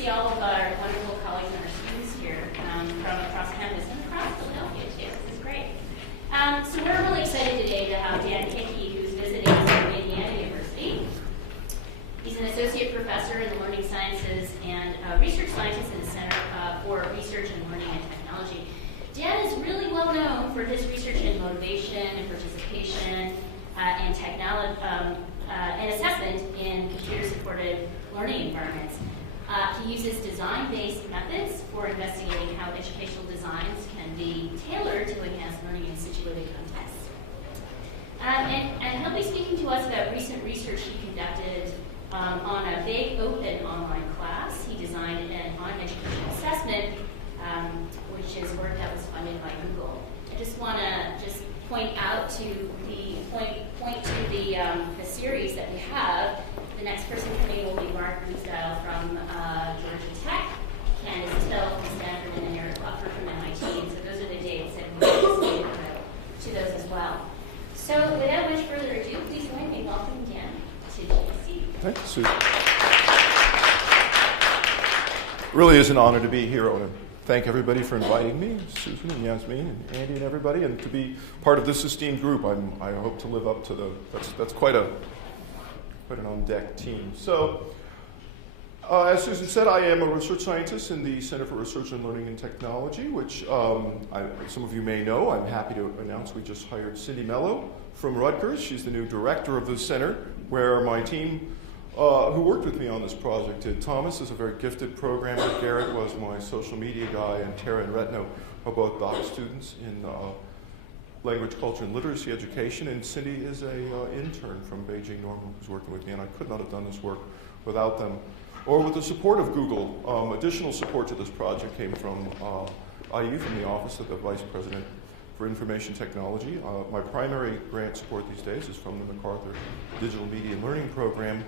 see all of our wonderful colleagues and our students here from across campus and across Philadelphia too. This is great. So we're really excited today to have Dan Hickey, who's visiting us from Indiana University. He's an associate professor in the learning sciences and research scientist in the Center for Research and Learning and Technology. Dan is really well known for his research in motivation and participation and technology and assessment in computer-supported learning environments. He uses design-based methods for investigating how educational designs can be tailored to enhance learning in situated contexts. And he'll be speaking to us about recent research he conducted on a big open online class. He designed an online educational assessment, which is work that was funded by Google. I just want to point to the series that we have. The next person coming will be Mark Ruzdile from Georgia Tech, Candace Till from Stanford, and Eric Luffer from MIT. And so those are the dates that we will to those as well. So without much further ado, please join me in welcoming Dan to GC. Thank you, Susan. It really is an honor to be here. I want to thank everybody for inviting me, Susan and Yasmin and Andy and everybody, and to be part of this esteemed group. I hope to live up to that's quite an on-deck team. So, as Susan said, I am a research scientist in the Center for Research and Learning and Technology, which some of you may know. I'm happy to announce we just hired Cindy Mello from Rutgers. She's the new director of the center, where my team, who worked with me on this project, did. Thomas is a very gifted programmer. Garrett was my social media guy, and Tara and Retno are both doc students in language, culture, and literacy education, and Cindy is an intern from Beijing Normal who's working with me, and I could not have done this work without them. Or with the support of Google. Additional support to this project came from IU, from the Office of the Vice President for Information Technology. My primary grant support these days is from the MacArthur Digital Media Learning Program.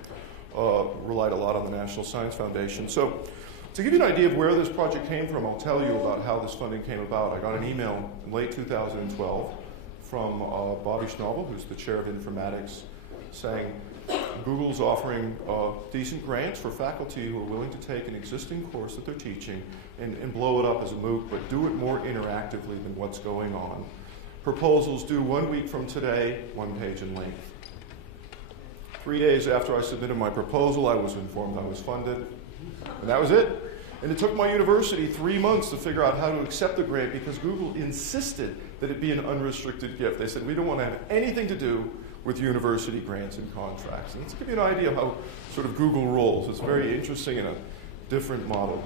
Relied a lot on the National Science Foundation. So, to give you an idea of where this project came from, I'll tell you about how this funding came about. I got an email in late 2012 from Bobby Schnabel, who's the chair of informatics, saying Google's offering decent grants for faculty who are willing to take an existing course that they're teaching and blow it up as a MOOC, but do it more interactively than what's going on. Proposals due 1 week from today, 1 page in length. 3 days after I submitted my proposal, I was informed I was funded, and that was it. And it took my university 3 months to figure out how to accept the grant because Google insisted that it be an unrestricted gift. They said, we don't want to have anything to do with university grants and contracts. And to give you an idea of how sort of Google rolls, it's very interesting and a different model.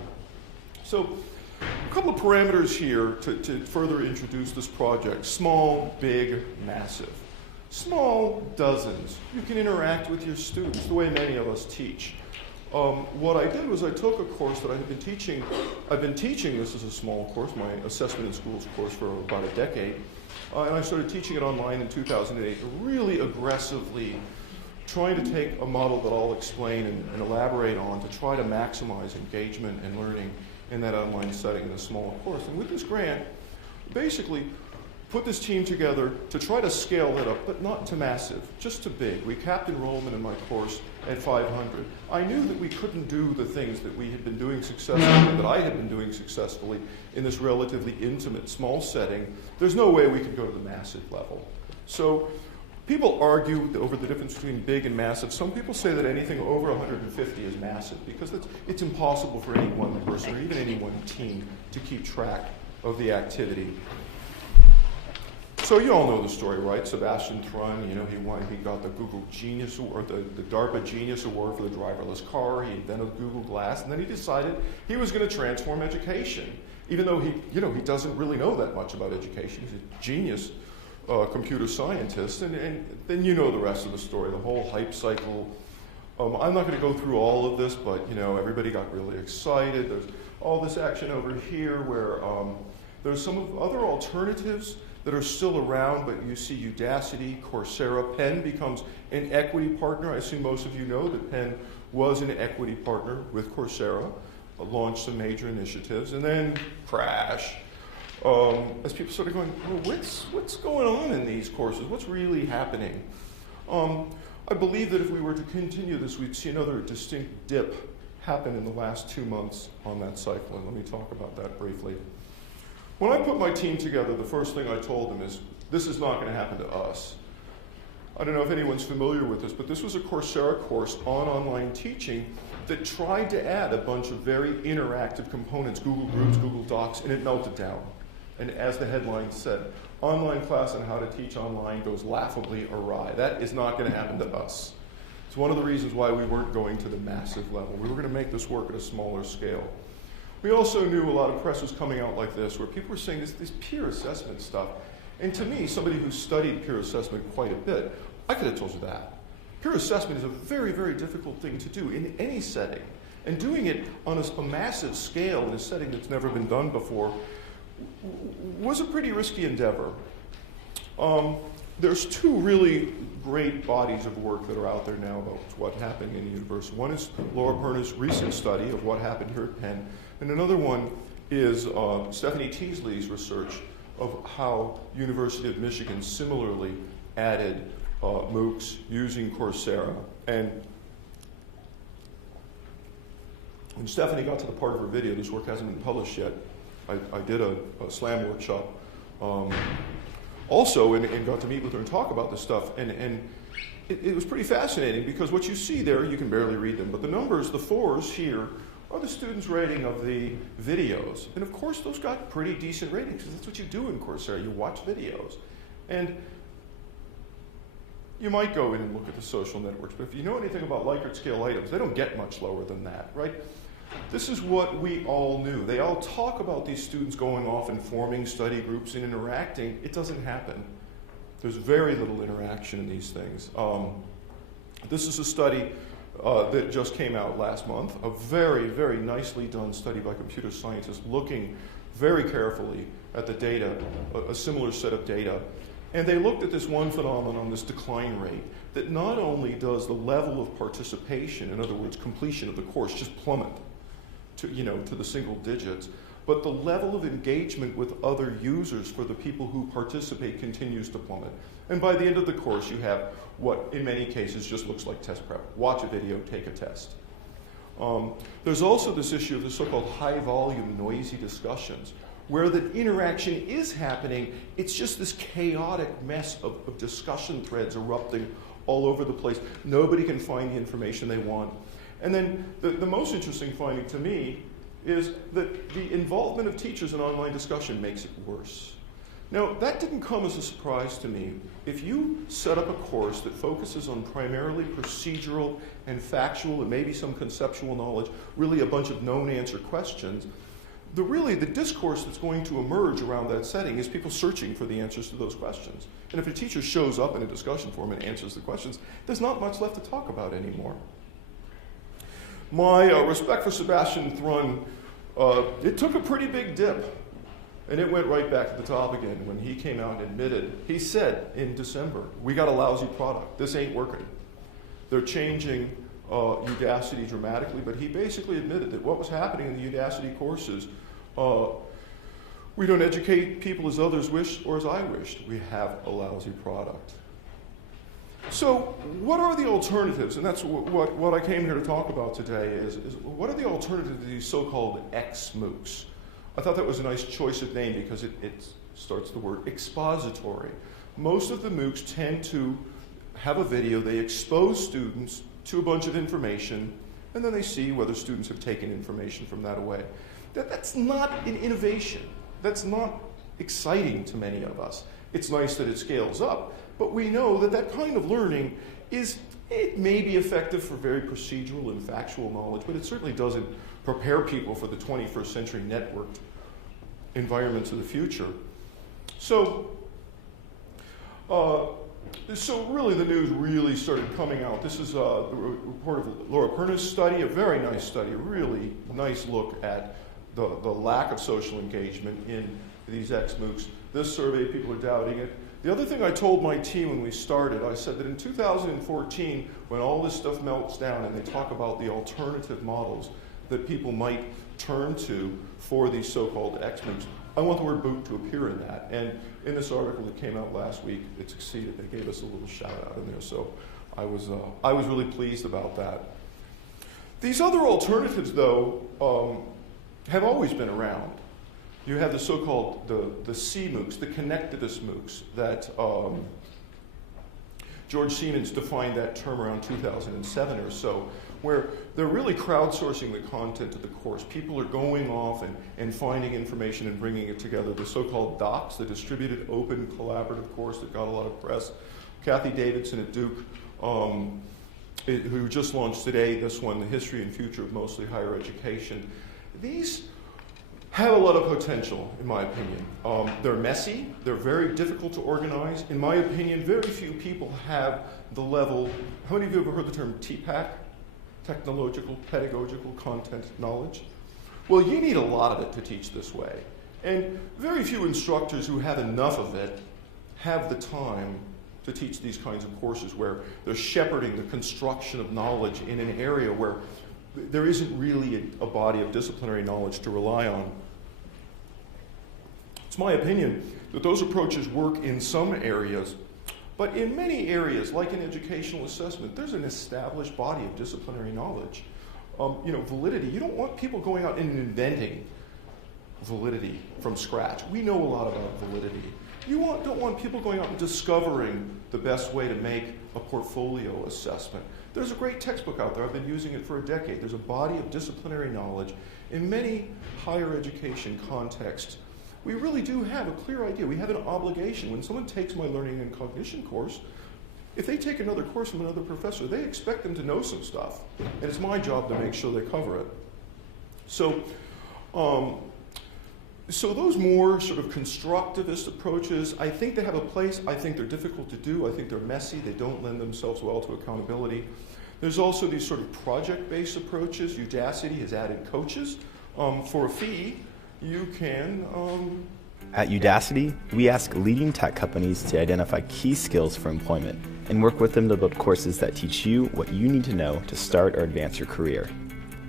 So a couple of parameters here to further introduce this project. Small, big, massive. Small, dozens. You can interact with your students the way many of us teach. What I did was I took a course that I had been teaching. I've been teaching this as a small course, my assessment in schools course, for about a decade. And I started teaching it online in 2008, really aggressively trying to take a model that I'll explain and elaborate on to try to maximize engagement and learning in that online setting in a small course. And with this grant, basically put this team together to try to scale that up, but not to massive, just to big. We capped enrollment in my course at 500. I knew that we couldn't do the things that we had been doing successfully, that I had been doing successfully in this relatively intimate, small setting. There's no way we could go to the massive level. So people argue over the difference between big and massive. Some people say that anything over 150 is massive because it's impossible for any one person or even any one team to keep track of the activity. So you all know the story, right? Sebastian Thrun, he got the Google Genius Award, the DARPA Genius Award for the driverless car. He invented Google Glass, and then he decided he was going to transform education, even though he doesn't really know that much about education. He's a genius computer scientist, and then you know the rest of the story, the whole hype cycle. I'm not going to go through all of this, but everybody got really excited. There's all this action over here where there's some other alternatives that are still around, but you see Udacity, Coursera. Penn becomes an equity partner. I assume most of you know that Penn was an equity partner with Coursera, launched some major initiatives, and then crash. As people started going, well, what's going on in these courses? What's really happening? I believe that if we were to continue this, we'd see another distinct dip happened in the last 2 months on that cycle, and let me talk about that briefly. When I put my team together, the first thing I told them is, this is not going to happen to us. I don't know if anyone's familiar with this, but this was a Coursera course on online teaching that tried to add a bunch of very interactive components, Google Groups, Google Docs, and it melted down. And as the headline said, online class on how to teach online goes laughably awry. That is not going to happen to us. It's one of the reasons why we weren't going to the massive level. We were going to make this work at a smaller scale. We also knew a lot of press was coming out like this, where people were saying this peer assessment stuff. And to me, somebody who studied peer assessment quite a bit, I could have told you that. Peer assessment is a very, very difficult thing to do in any setting. And doing it on a massive scale in a setting that's never been done before was a pretty risky endeavor. There's two really great bodies of work that are out there now about what's happening in the university. One is Laura Perna's recent study of what happened here at Penn, and another one is Stephanie Teasley's research of how University of Michigan similarly added MOOCs using Coursera. And when Stephanie got to the part of her video, this work hasn't been published yet, I did a SLAM workshop also and got to meet with her and talk about this stuff. And it was pretty fascinating because what you see there, you can barely read them, but the numbers, the 4s here, are the students' rating of the videos. And of course, those got pretty decent ratings because that's what you do in Coursera. You watch videos. And you might go in and look at the social networks, but if you know anything about Likert scale items, they don't get much lower than that, right? This is what we all knew. They all talk about these students going off and forming study groups and interacting. It doesn't happen. There's very little interaction in these things. This is a study that just came out last month, a very, very nicely done study by computer scientists looking very carefully at the data, a similar set of data. And they looked at this one phenomenon, this decline rate, that not only does the level of participation, in other words, completion of the course, just plummet to the single digits, but the level of engagement with other users for the people who participate continues to plummet. And by the end of the course, you have what, in many cases, just looks like test prep. Watch a video, take a test. There's also this issue of the so-called high-volume, noisy discussions, where the interaction is happening, it's just this chaotic mess of discussion threads erupting all over the place. Nobody can find the information they want. And then the most interesting finding to me is that the involvement of teachers in online discussion makes it worse. Now, that didn't come as a surprise to me. If you set up a course that focuses on primarily procedural and factual and maybe some conceptual knowledge, really a bunch of known answer questions, the discourse that's going to emerge around that setting is people searching for the answers to those questions. And if a teacher shows up in a discussion forum and answers the questions, there's not much left to talk about anymore. My respect for Sebastian Thrun, it took a pretty big dip, and it went right back to the top again when he came out and admitted, he said in December, we got a lousy product, this ain't working. They're changing Udacity dramatically, but he basically admitted that what was happening in the Udacity courses, we don't educate people as others wished or as I wished. We have a lousy product. So what are the alternatives? And that's what I came here to talk about today is what are the alternatives to these so-called X-MOOCs? I thought that was a nice choice of name because it starts the word expository. Most of the MOOCs tend to have a video. They expose students to a bunch of information, and then they see whether students have taken information from that away. That's not an innovation. That's not exciting to many of us. It's nice that it scales up, but we know that that kind of learning it may be effective for very procedural and factual knowledge, but it certainly doesn't prepare people for the 21st century networked environments of the future. So really the news really started coming out. This is the report of Laura Perna's study, a very nice study, a really nice look at the lack of social engagement in these X-MOOCs. This survey, people are doubting it. The other thing I told my team when we started, I said that in 2014, when all this stuff melts down and they talk about the alternative models that people might turn to for these so-called X-MOOCs, I want the word boot to appear in that. And in this article that came out last week, it succeeded. They gave us a little shout out in there. So I was really pleased about that. These other alternatives, though, have always been around. You have the so-called the C-MOOCs, the connectedist MOOCs, that George Siemens defined that term around 2007 or so, where they're really crowdsourcing the content of the course. People are going off and finding information and bringing it together. The so-called DOCS, the Distributed Open Collaborative Course that got a lot of press. Kathy Davidson at Duke, who just launched today, this one, The History and Future of Mostly Higher Education. These have a lot of potential, in my opinion. They're messy, they're very difficult to organize. In my opinion, very few people have the level, how many of you have ever heard the term TPAC? Technological, pedagogical, content, knowledge? Well, you need a lot of it to teach this way. And very few instructors who have enough of it have the time to teach these kinds of courses where they're shepherding the construction of knowledge in an area where there isn't really a body of disciplinary knowledge to rely on. It's my opinion that those approaches work in some areas, but in many areas, like in educational assessment, there's an established body of disciplinary knowledge. Validity, you don't want people going out and inventing validity from scratch. We know a lot about validity. You don't want people going out and discovering the best way to make a portfolio assessment. There's a great textbook out there. I've been using it for a decade. There's a body of disciplinary knowledge. In many higher education contexts, we really do have a clear idea. We have an obligation. When someone takes my learning and cognition course, if they take another course from another professor, they expect them to know some stuff. And it's my job to make sure they cover it. So those more sort of constructivist approaches, I think they have a place. I think they're difficult to do. I think they're messy. They don't lend themselves well to accountability. There's also these sort of project-based approaches. Udacity has added coaches. For a fee, you can... At Udacity, we ask leading tech companies to identify key skills for employment and work with them to build courses that teach you what you need to know to start or advance your career.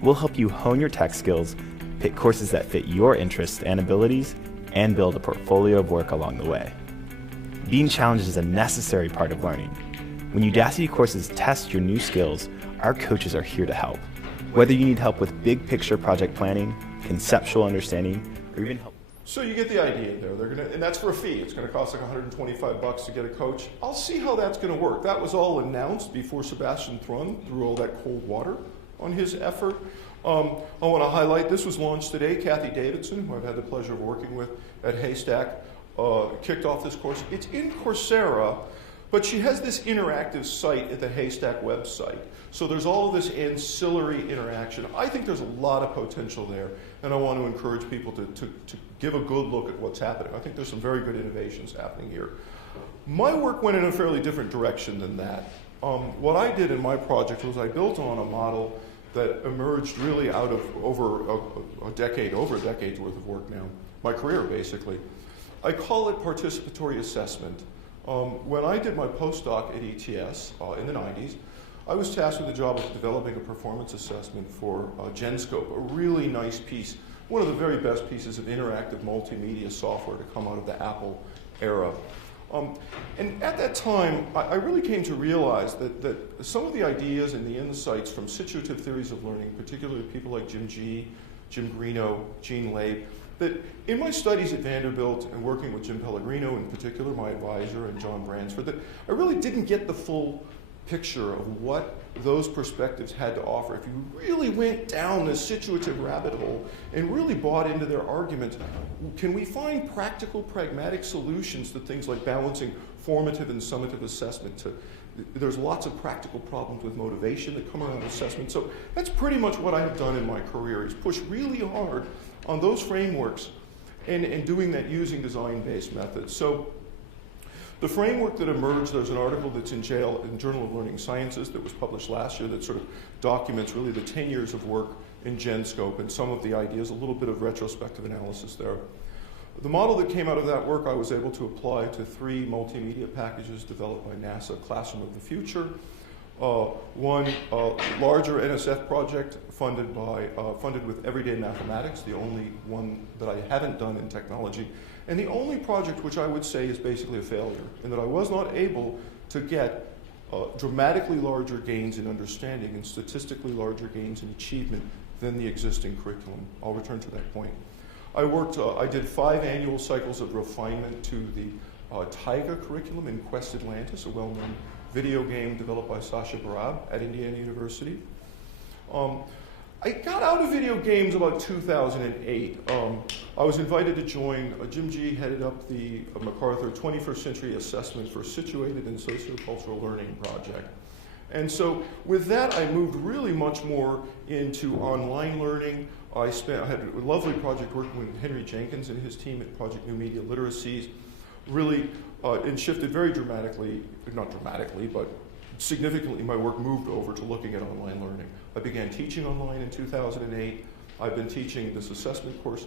We'll help you hone your tech skills, pick courses that fit your interests and abilities, and build a portfolio of work along the way. Being challenged is a necessary part of learning. When Udacity courses test your new skills, our coaches are here to help. Whether you need help with big picture project planning, conceptual understanding, or even help. So you get the idea there. And that's for a fee. It's going to cost like $125 to get a coach. I'll see how that's going to work. That was all announced before Sebastian Thrun threw all that cold water on his effort. I want to highlight, this was launched today. Kathy Davidson, who I've had the pleasure of working with at Haystack, kicked off this course. It's in Coursera, but she has this interactive site at the Haystack website. So there's all of this ancillary interaction. I think there's a lot of potential there, and I want to encourage people to give a good look at what's happening. I think there's some very good innovations happening here. My work went in a fairly different direction than that. What I did in my project was I built on a model that emerged really out of over a decade's worth of work now, my career basically. I call it participatory assessment. When I did my postdoc at ETS in the 90s, I was tasked with the job of developing a performance assessment for Genscope, a really nice piece, one of the very best pieces of interactive multimedia software to come out of the Apple era. And at that time, I really came to realize that some of the ideas and the insights from situative theories of learning, particularly people like Jim G., Jim Greeno, Gene Labe, that in my studies at Vanderbilt and working with Jim Pellegrino in particular, my advisor, and John Bransford, that I really didn't get the full picture of what those perspectives had to offer. If you really went down this situative rabbit hole and really bought into their arguments, can we find practical, pragmatic solutions to things like balancing formative and summative assessment? There's lots of practical problems with motivation that come around assessment. So that's pretty much what I've done in my career, is push really hard on those frameworks and doing that using design-based methods. So the framework that emerged, there's an article that's in Journal of Learning Sciences that was published last year that sort of documents really the 10 years of work in Genscope and some of the ideas, a little bit of retrospective analysis there. The model that came out of that work I was able to apply to 3 multimedia packages developed by NASA, Classroom of the Future, one larger NSF project funded with Everyday Mathematics, the only one that I haven't done in technology, and the only project which I would say is basically a failure, in that I was not able to get dramatically larger gains in understanding and statistically larger gains in achievement than the existing curriculum. I'll return to that point. I did 5 annual cycles of refinement to the Taiga curriculum in Quest Atlantis, a well-known video game developed by Sasha Barab at Indiana University. I got out of video games about 2008. I was invited to join, Jim G. headed up the MacArthur 21st Century Assessment for Situated and Sociocultural Learning project. And so with that, I moved really much more into online learning. I had a lovely project working with Henry Jenkins and his team at Project New Media Literacies, really, and shifted very dramatically, not dramatically, but significantly, my work moved over to looking at online learning. I began teaching online in 2008. I've been teaching this assessment course,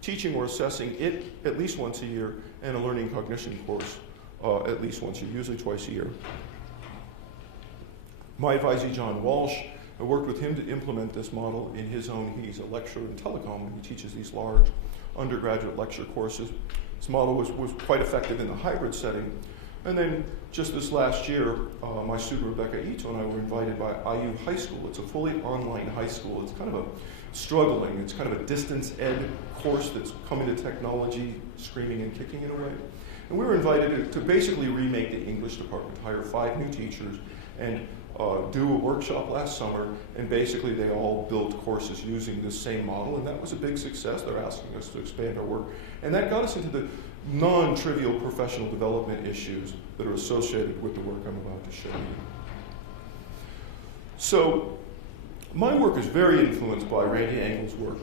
teaching or assessing it at least once a year, and a learning cognition course at least once a year, usually twice a year. My advisee, John Walsh, I worked with him to implement this model in his own. He's a lecturer in telecom, and he teaches these large undergraduate lecture courses. This model was quite effective in the hybrid setting. And then just this last year, my student Rebecca Ito and I were invited by IU High School. It's a fully online high school. It's kind of it's kind of a distance ed course that's come into technology, screaming and kicking in a way. And we were invited to basically remake the English department, hire 5 new teachers, and do a workshop last summer, and basically they all built courses using this same model, and that was a big success. They're asking us to expand our work. And that got us into the non-trivial professional development issues that are associated with the work I'm about to show you. So my work is very influenced by Randy Engel's work.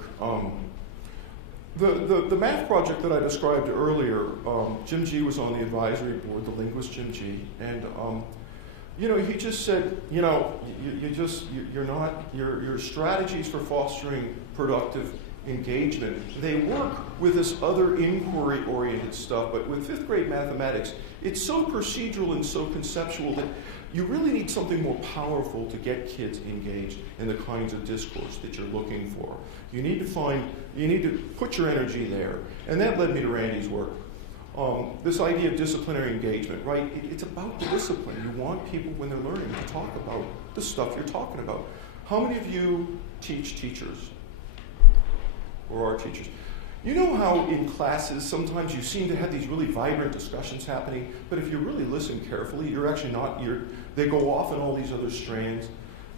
The math project that I described earlier, Jim G. was on the advisory board, the linguist Jim G., and he just said, your strategies for fostering productive engagement, they work with this other inquiry-oriented stuff, but with 5th grade mathematics, it's so procedural and so conceptual that you really need something more powerful to get kids engaged in the kinds of discourse that you're looking for. You need to put your energy there. And that led me to Randy's work. This idea of disciplinary engagement, right? It's about the discipline. You want people, when they're learning, to talk about the stuff you're talking about. How many of you teach teachers? Or are teachers? You know how in classes sometimes you seem to have these really vibrant discussions happening, but if you really listen carefully, they go off in all these other strands.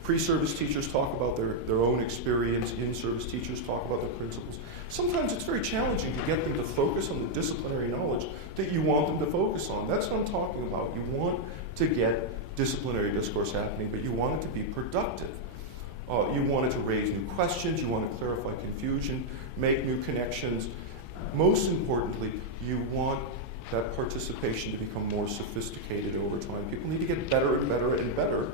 Pre-service teachers talk about their own experience. In-service teachers talk about their principles. Sometimes it's very challenging to get them to focus on the disciplinary knowledge that you want them to focus on. That's what I'm talking about. You want to get disciplinary discourse happening, but you want it to be productive. You want it to raise new questions. You want to clarify confusion, make new connections. Most importantly, you want that participation to become more sophisticated over time. People need to get better and better and better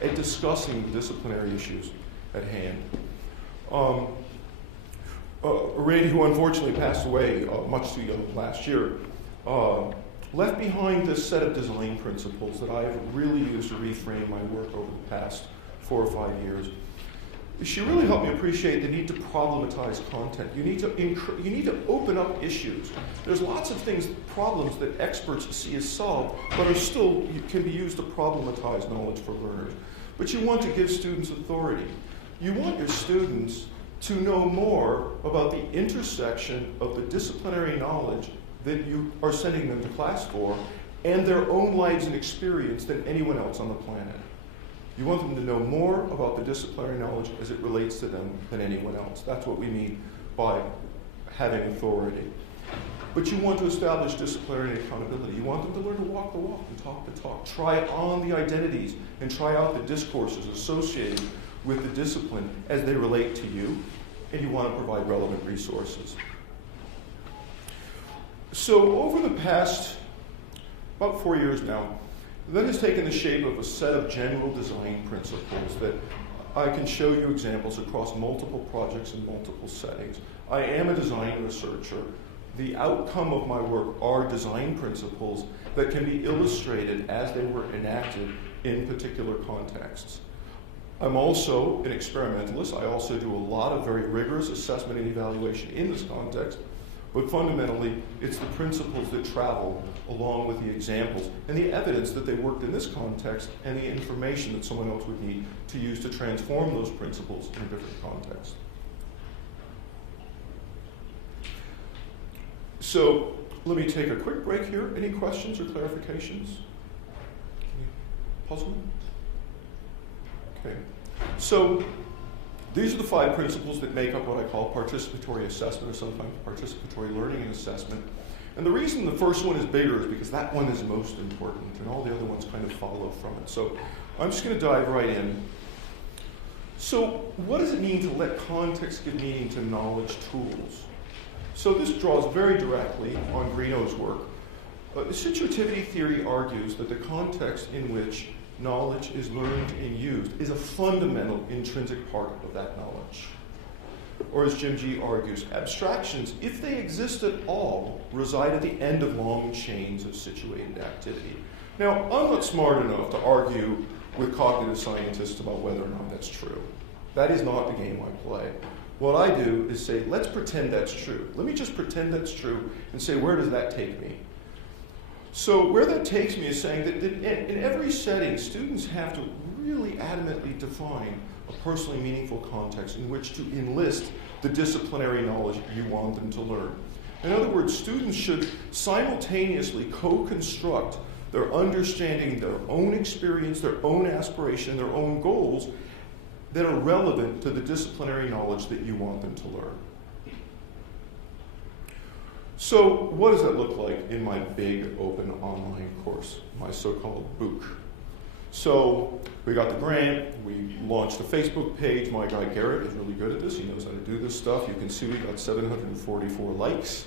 at discussing disciplinary issues at hand. Randy, who unfortunately passed away much too young last year, left behind this set of design principles that I have really used to reframe my work over the past 4 or 5 years. She really helped me appreciate the need to problematize content. You need to open up issues. There's lots of problems that experts see as solved, but can be used to problematize knowledge for learners. But you want to give students authority. You want your students to know more about the intersection of the disciplinary knowledge that you are sending them to class for and their own lives and experience than anyone else on the planet. You want them to know more about the disciplinary knowledge as it relates to them than anyone else. That's what we mean by having authority. But you want to establish disciplinary accountability. You want them to learn to walk the walk and talk the talk. Try on the identities and try out the discourses associated with the discipline as they relate to you, and you want to provide relevant resources. So over the past about 4 years now, that has taken the shape of a set of general design principles that I can show you examples across multiple projects in multiple settings. I am a design researcher. The outcome of my work are design principles that can be illustrated as they were enacted in particular contexts. I'm also an experimentalist. I also do a lot of very rigorous assessment and evaluation in this context. But fundamentally, it's the principles that travel along with the examples and the evidence that they worked in this context and the information that someone else would need to use to transform those principles in a different context. So let me take a quick break here. Any questions or clarifications? Any puzzlement? Okay. So these are the 5 principles that make up what I call participatory assessment, or sometimes participatory learning and assessment. And the reason the first one is bigger is because that one is most important, and all the other ones kind of follow from it. So I'm just going to dive right in. So what does it mean to let context give meaning to knowledge tools? So this draws very directly on Greeno's work. Situativity theory argues that the context in which knowledge is learned and used is a fundamental intrinsic part of that knowledge. Or as Jim G. argues, abstractions, if they exist at all, reside at the end of long chains of situated activity. Now, I'm not smart enough to argue with cognitive scientists about whether or not that's true. That is not the game I play. What I do is say, let's pretend that's true. Let me just pretend that's true and say, where does that take me? So where that takes me is saying that in every setting, students have to really adamantly define a personally meaningful context in which to enlist the disciplinary knowledge you want them to learn. In other words, students should simultaneously co-construct their understanding, their own experience, their own aspiration, their own goals that are relevant to the disciplinary knowledge that you want them to learn. So what does that look like in my big open online course, my so-called MOOC? So we got the grant, we launched a Facebook page. My guy Garrett is really good at this. He knows how to do this stuff. You can see we got 744 likes.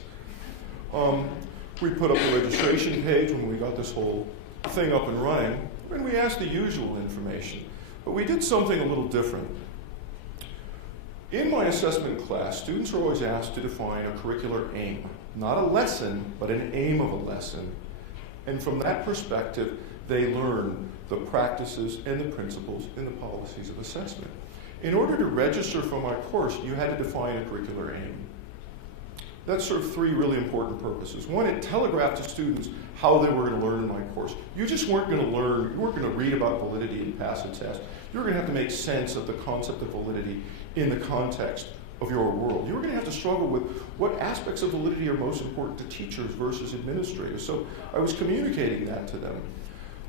We put up a registration page when we got this whole thing up and running, and we asked the usual information. But we did something a little different. In my assessment class, students are always asked to define a curricular aim. Not a lesson, but an aim of a lesson. And from that perspective, they learn the practices and the principles and the policies of assessment. In order to register for my course, you had to define a curricular aim. That served 3 really important purposes. One, it telegraphed to students how they were going to learn in my course. You just weren't going to learn, you weren't going to read about validity and pass a test. You were going to have to make sense of the concept of validity in the context of your world. You were going to have to struggle with what aspects of validity are most important to teachers versus administrators. So I was communicating that to them.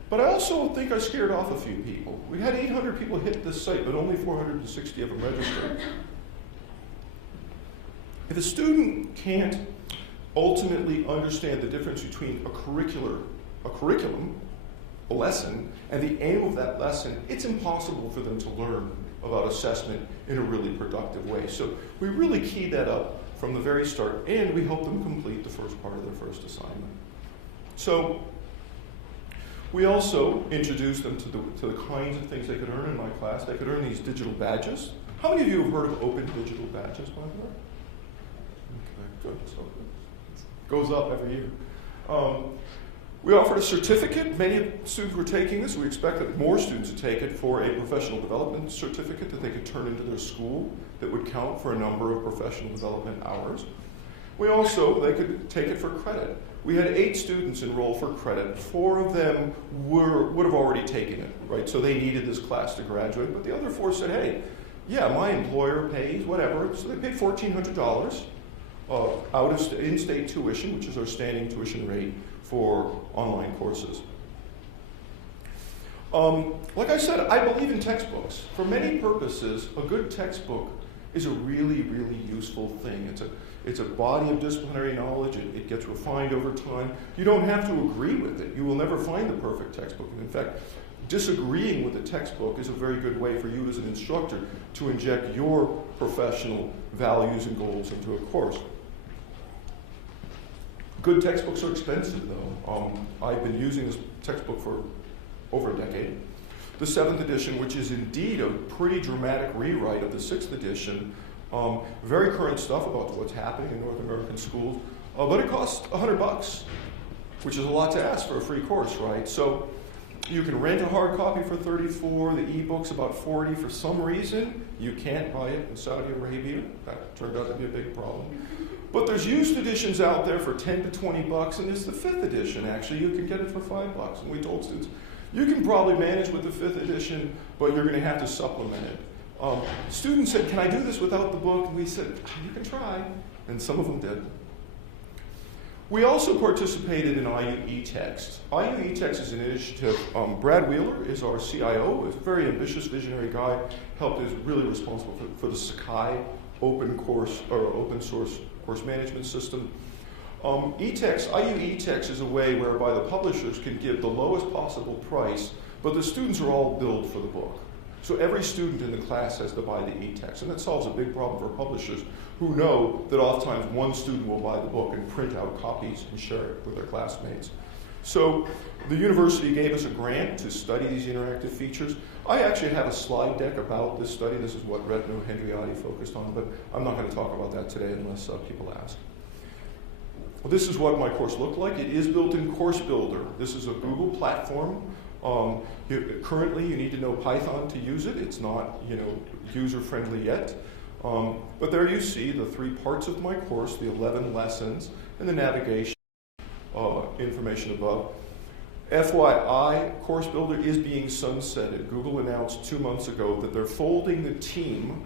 But I also think I scared off a few people. We had 800 people hit this site, but only 460 of them registered. If a student can't ultimately understand the difference between a curriculum, a lesson, and the aim of that lesson, it's impossible for them to learn about assessment in a really productive way. So we really keyed that up from the very start, and we helped them complete the first part of their first assignment. So we also introduced them to the kinds of things they could earn in my class. They could earn these digital badges. How many of you have heard of open digital badges, by the way? Good. So it goes up every year. We offered a certificate. Many students were taking this. We expect that more students would take it for a professional development certificate that they could turn into their school that would count for a number of professional development hours. They could take it for credit. We had 8 students enroll for credit. 4 of them would have already taken it, right? So they needed this class to graduate. But the other 4 said, hey, yeah, my employer pays, whatever. So they paid $1,400. Out of in-state tuition, which is our standing tuition rate for online courses. Like I said, I believe in textbooks. For many purposes, a good textbook is a really, really useful thing. It's a body of disciplinary knowledge. It gets refined over time. You don't have to agree with it. You will never find the perfect textbook. And in fact, disagreeing with the textbook is a very good way for you as an instructor to inject your professional values and goals into a course. Good textbooks are expensive, though. I've been using this textbook for over a decade. The 7th edition, which is indeed a pretty dramatic rewrite of the 6th edition, very current stuff about what's happening in North American schools, but it costs $100, which is a lot to ask for a free course, right? So You can rent a hard copy for $34, the ebook's about $40. For some reason, you can't buy it in Saudi Arabia. That turned out to be a big problem. But there's used editions out there for $10 to $20, and it's the 5th edition, actually. You can get it for $5. And we told students, you can probably manage with the 5th edition, but you're going to have to supplement it. Students said, can I do this without the book? And we said, you can try. And some of them did. We also participated in IU eText. IU eText is an initiative. Brad Wheeler is our CIO. He's a very ambitious, visionary guy. Is really responsible for the Sakai open source course management system. eText, IU eText is a way whereby the publishers can give the lowest possible price, but the students are all billed for the book. So every student in the class has to buy the eText, and that solves a big problem for publishers who know that oftentimes one student will buy the book and print out copies and share it with their classmates. So the university gave us a grant to study these interactive features. I actually have a slide deck about this study. This is what Retno Hendriati focused on, but I'm not going to talk about that today unless people ask. Well, this is what my course looked like. It is built in Course Builder. This is a Google platform. Currently, you need to know Python to use it. It's not, user-friendly yet. But there you see the 3 parts of my course, the 11 lessons, and the navigation information above. FYI, Course Builder is being sunsetted. Google announced 2 months ago that they're folding the team,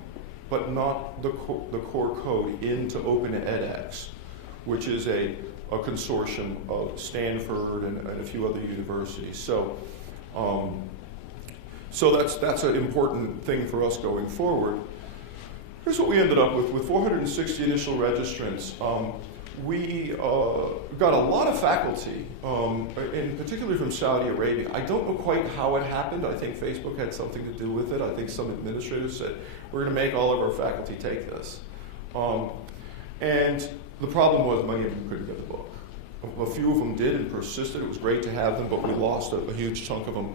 but not the core code, into OpenEdX, which is a consortium of Stanford and a few other universities. So that's an important thing for us going forward. Here's what we ended up with 460 initial registrants. We got a lot of faculty, in particular from Saudi Arabia. I don't know quite how it happened. I think Facebook had something to do with it. I think some administrators said, we're going to make all of our faculty take this. And the problem was many of them couldn't get the book. A few of them did and persisted. It was great to have them, but we lost a huge chunk of them.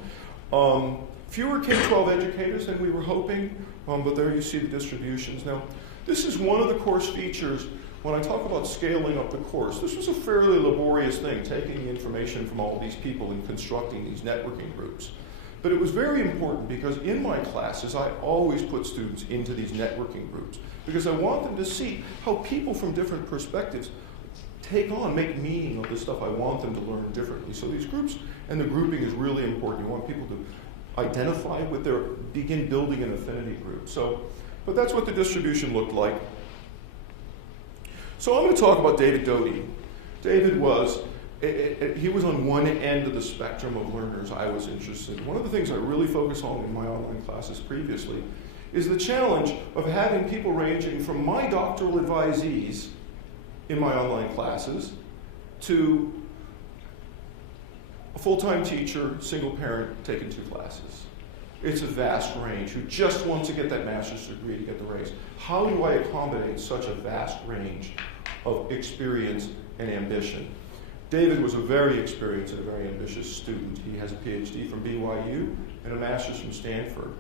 Fewer K-12 educators than we were hoping, but there you see the distributions. Now, this is one of the course features when I talk about scaling up the course. This was a fairly laborious thing, taking the information from all these people and constructing these networking groups. But it was very important because in my classes, I always put students into these networking groups because I want them to see how people from different perspectives make meaning of the stuff I want them to learn differently. So these groups and the grouping is really important. You want people to identify with begin building an affinity group. But that's what the distribution looked like. So I'm going to talk about David Doty. David was on one end of the spectrum of learners I was interested in. One of the things I really focus on in my online classes previously is the challenge of having people ranging from my doctoral advisees in my online classes to a full-time teacher, single parent, taking 2 classes. It's a vast range who just wants to get that master's degree to get the raise. How do I accommodate such a vast range of experience and ambition? David was a very experienced and a very ambitious student. He has a PhD from BYU and a master's from Stanford.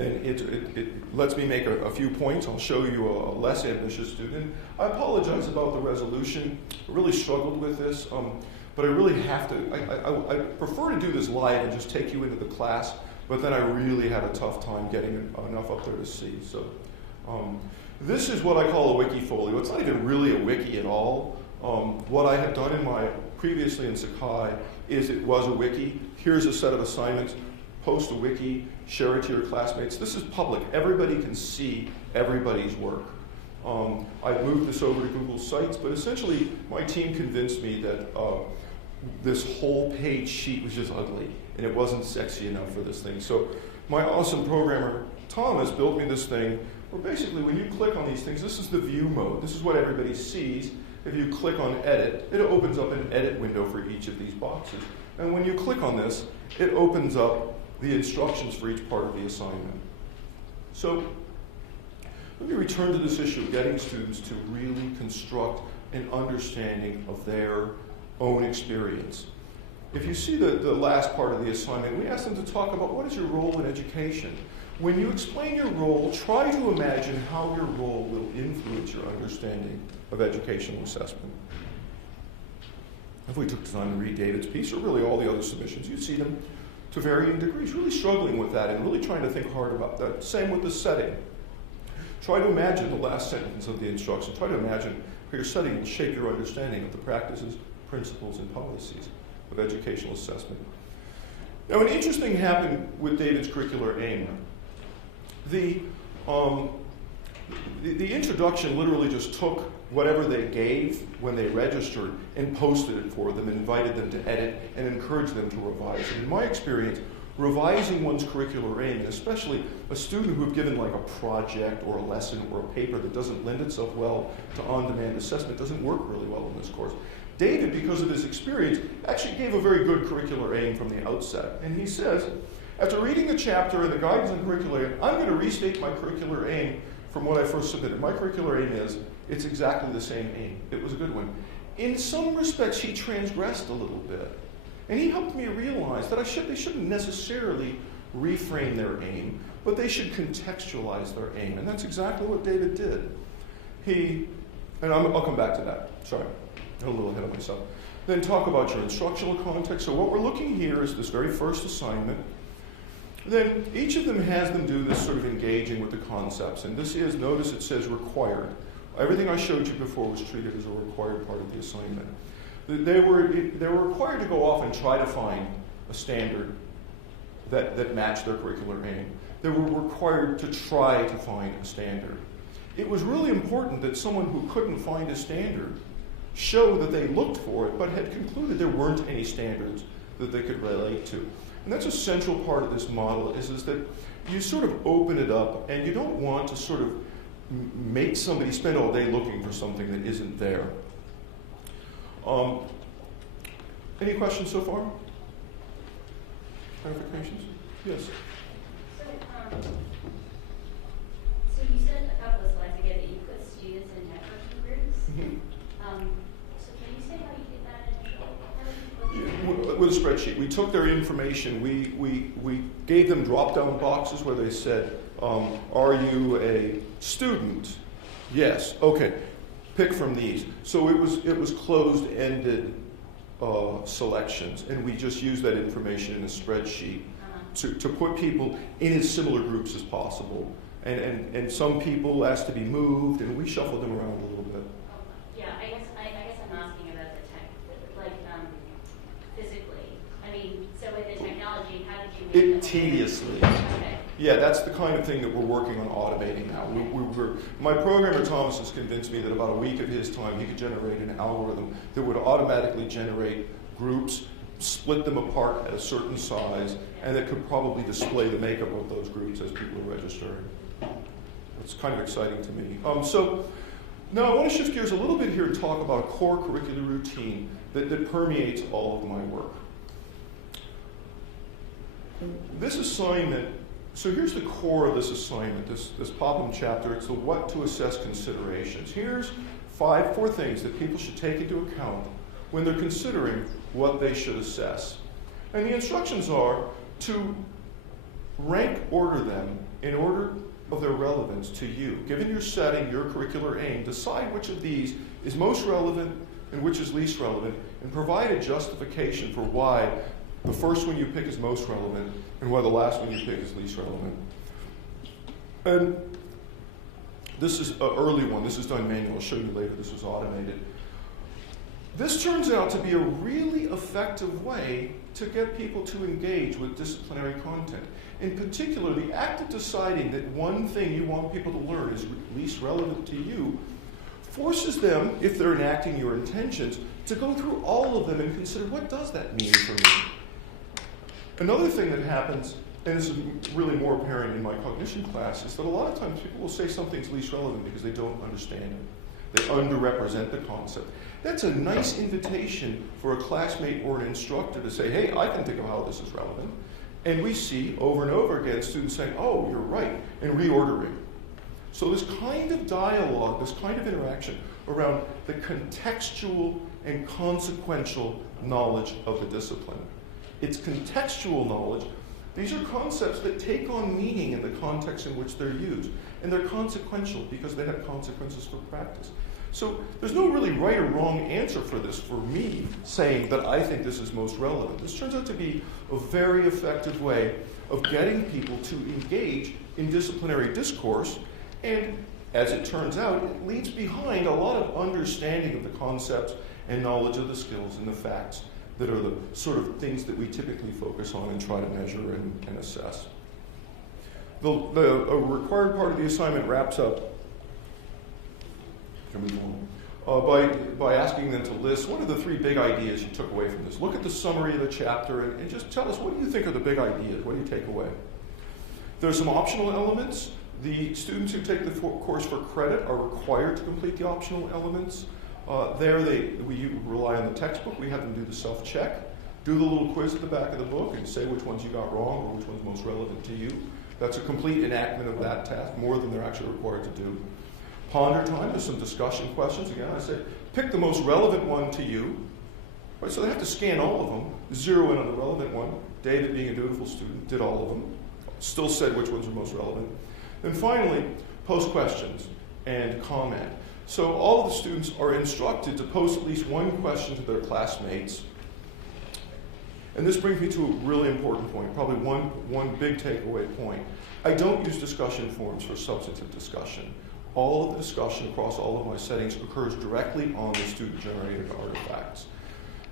And it lets me make a few points. I'll show you a less ambitious student. I apologize about the resolution. I really struggled with this, but I really have to. I prefer to do this live and just take you into the class, but then I really had a tough time getting enough up there to see. So this is what I call a Wikifolio. It's not even really a wiki at all. What I had done previously in Sakai is it was a wiki. Here's a set of assignments. Post a wiki, share it to your classmates. This is public. Everybody can see everybody's work. I moved this over to Google Sites, but essentially my team convinced me that this whole page sheet was just ugly, and it wasn't sexy enough for this thing. So my awesome programmer, Thomas, built me this thing where basically when you click on these things, this is the view mode. This is what everybody sees. If you click on edit, it opens up an edit window for each of these boxes. And when you click on this, it opens up the instructions for each part of the assignment. So let me return to this issue of getting students to really construct an understanding of their own experience. If you see the last part of the assignment, we asked them to talk about what is your role in education. When you explain your role, try to imagine how your role will influence your understanding of educational assessment. if we took the time to read David's piece, or really all the other submissions, you'd see them to varying degrees, really struggling with that and really trying to think hard about that. Same with the setting. Try to imagine the last sentence of the instruction. Try to imagine how your setting will shape your understanding of the practices, principles, and policies of educational assessment. Now, an interesting thing happened with David's curricular aim. The introduction literally just took whatever they gave when they registered and posted it for them, and invited them to edit and encouraged them to revise. And in my experience, revising one's curricular aim, and especially a student who have given like a project or a lesson or a paper that doesn't lend itself well to on-demand assessment, doesn't work really well in this course. David, because of his experience, actually gave a very good curricular aim from the outset. And he says, after reading the chapter and the guidance on curricular aim, I'm going to restate my curricular aim from what I first submitted. My curricular aim is, it's exactly the same aim. It was a good one. In some respects, he transgressed a little bit. And he helped me realize that they shouldn't necessarily reframe their aim, but they should contextualize their aim. And that's exactly what David did. I'll come back to that. Sorry, I'm a little ahead of myself. Then talk about your instructional context. So what we're looking here is this very first assignment. Then each of them has them do this sort of engaging with the concepts. And this is, notice it says required. Everything I showed you before was treated as a required part of the assignment. They were required to go off and try to find a standard that matched their curricular aim. They were required to try to find a standard. It was really important that someone who couldn't find a standard show that they looked for it, but had concluded there weren't any standards that they could relate to. And that's a central part of this model, is that you sort of open it up, and you don't want to sort of make somebody spend all day looking for something that isn't there. Any questions so far? Clarifications? Yes? So you said a couple of slides ago that you put students in networking groups. Mm-hmm. So can you say how you did that initially? With a spreadsheet. We took their information. We gave them drop-down boxes where they said, are you a student? Yes. Okay. Pick from these. So it was closed-ended selections, and we just used that information in a spreadsheet to put people in as similar groups as possible. And some people asked to be moved, and we shuffled them around a little bit. Yeah, I guess I'm asking about the tech, like physically. I mean, so with the technology, how did you make It tediously. Okay. Yeah, that's the kind of thing that we're working on automating now. My programmer, Thomas, has convinced me that about a week of his time, he could generate an algorithm that would automatically generate groups, split them apart at a certain size, and that could probably display the makeup of those groups as people are registering. It's kind of exciting to me. So now I want to shift gears a little bit here and talk about a core curricular routine that permeates all of my work. This assignment, so here's the core of this assignment, this problem chapter. It's the what to assess considerations. Here's four things that people should take into account when they're considering what they should assess. And the instructions are to rank order them in order of their relevance to you. Given your setting, your curricular aim, decide which of these is most relevant and which is least relevant, and provide a justification for why the first one you pick is most relevant and why the last one you pick is least relevant. And this is an early one. This is done manual. I'll show you later. This was automated. This turns out to be a really effective way to get people to engage with disciplinary content. In particular, the act of deciding that one thing you want people to learn is least relevant to you forces them, if they're enacting your intentions, to go through all of them and consider, what does that mean for me? Another thing that happens, and this is really more apparent in my cognition class, is that a lot of times people will say something's least relevant because they don't understand it. They underrepresent the concept. That's a nice invitation for a classmate or an instructor to say, hey, I can think of how this is relevant. And we see over and over again students saying, oh, you're right, and reordering. So this kind of dialogue, this kind of interaction around the contextual and consequential knowledge of the discipline. It's contextual knowledge. These are concepts that take on meaning in the context in which they're used. And they're consequential because they have consequences for practice. So there's no really right or wrong answer for this, for me saying that I think this is most relevant. This turns out to be a very effective way of getting people to engage in disciplinary discourse, and as it turns out, it leaves behind a lot of understanding of the concepts and knowledge of the skills and the facts that are the sort of things that we typically focus on and try to measure and assess. A required part of the assignment wraps up by asking them to list what are the 3 big ideas you took away from this. Look at the summary of the chapter and just tell us, what do you think are the big ideas? What do you take away? There's some optional elements. The students who take the course for credit are required to complete the optional elements. We rely on the textbook. We have them do the self-check, do the little quiz at the back of the book, and say which ones you got wrong or which one's most relevant to you. That's a complete enactment of that task, more than they're actually required to do. Ponder time, there's some discussion questions. Again, I say, pick the most relevant one to you. Right, so they have to scan all of them, zero in on the relevant one. David, being a dutiful student, did all of them. Still said which ones were most relevant. And finally, post questions and comment. So all of the students are instructed to post at least one question to their classmates. And this brings me to a really important point, probably one big takeaway point. I don't use discussion forums for substantive discussion. All of the discussion across all of my settings occurs directly on the student-generated artifacts.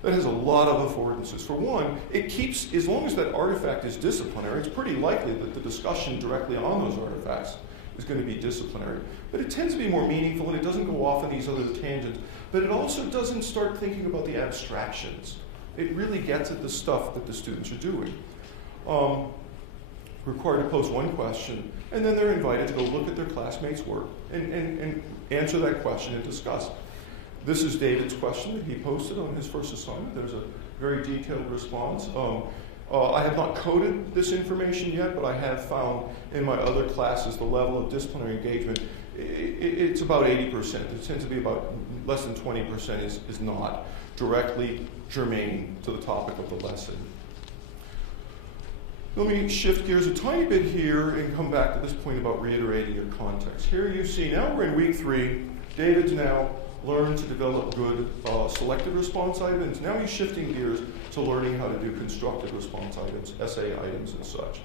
That has a lot of affordances. For one, it keeps, as long as that artifact is disciplinary, it's pretty likely that the discussion directly on those artifacts is going to be disciplinary. But it tends to be more meaningful, and it doesn't go off on these other tangents. But it also doesn't start thinking about the abstractions. It really gets at the stuff that the students are doing. Required to post one question, and then they're invited to go look at their classmates' work and answer that question and discuss. This is David's question that he posted on his first assignment. There's a very detailed response. I have not coded this information yet, but I have found in my other classes the level of disciplinary engagement, it's about 80%. It tends to be about less than 20% is not directly germane to the topic of the lesson. Let me shift gears a tiny bit here and come back to this point about reiterating your context. Here you see, now we're in week 3. David's now learned to develop good selected response items. Now he's shifting gears to learning how to do constructed response items, essay items and such.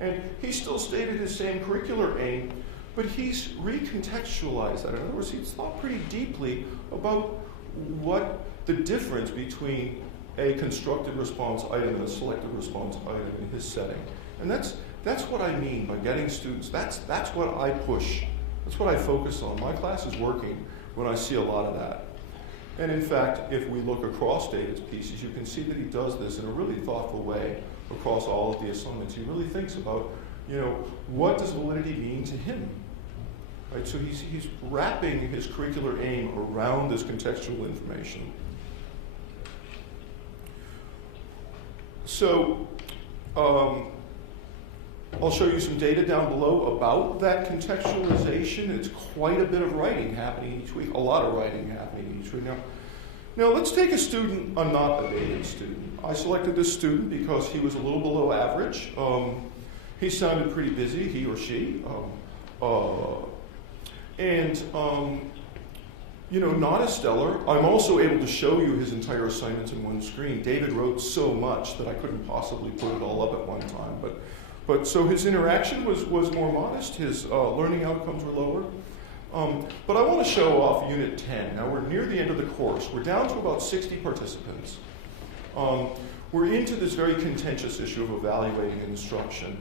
And he still stated his same curricular aim, but he's recontextualized that. In other words, he's thought pretty deeply about what the difference between a constructed response item and a selected response item in his setting. And that's what I mean by getting students. That's what I push. That's what I focus on. My class is working when I see a lot of that. And in fact, if we look across David's pieces, you can see that he does this in a really thoughtful way across all of the assignments. He really thinks about, what does validity mean to him? Right? So he's wrapping his curricular aim around this contextual information. So I'll show you some data down below about that contextualization. It's quite a bit of writing happening each week, a lot of writing happening each week. Now let's take a student, not a David student. I selected this student because he was a little below average. He sounded pretty busy, he or she. Not as stellar. I'm also able to show you his entire assignments in one screen. David wrote so much that I couldn't possibly put it all up at one time. But so his interaction was more modest. His learning outcomes were lower. But I want to show off Unit 10. Now we're near the end of the course. We're down to about 60 participants. We're into this very contentious issue of evaluating instruction.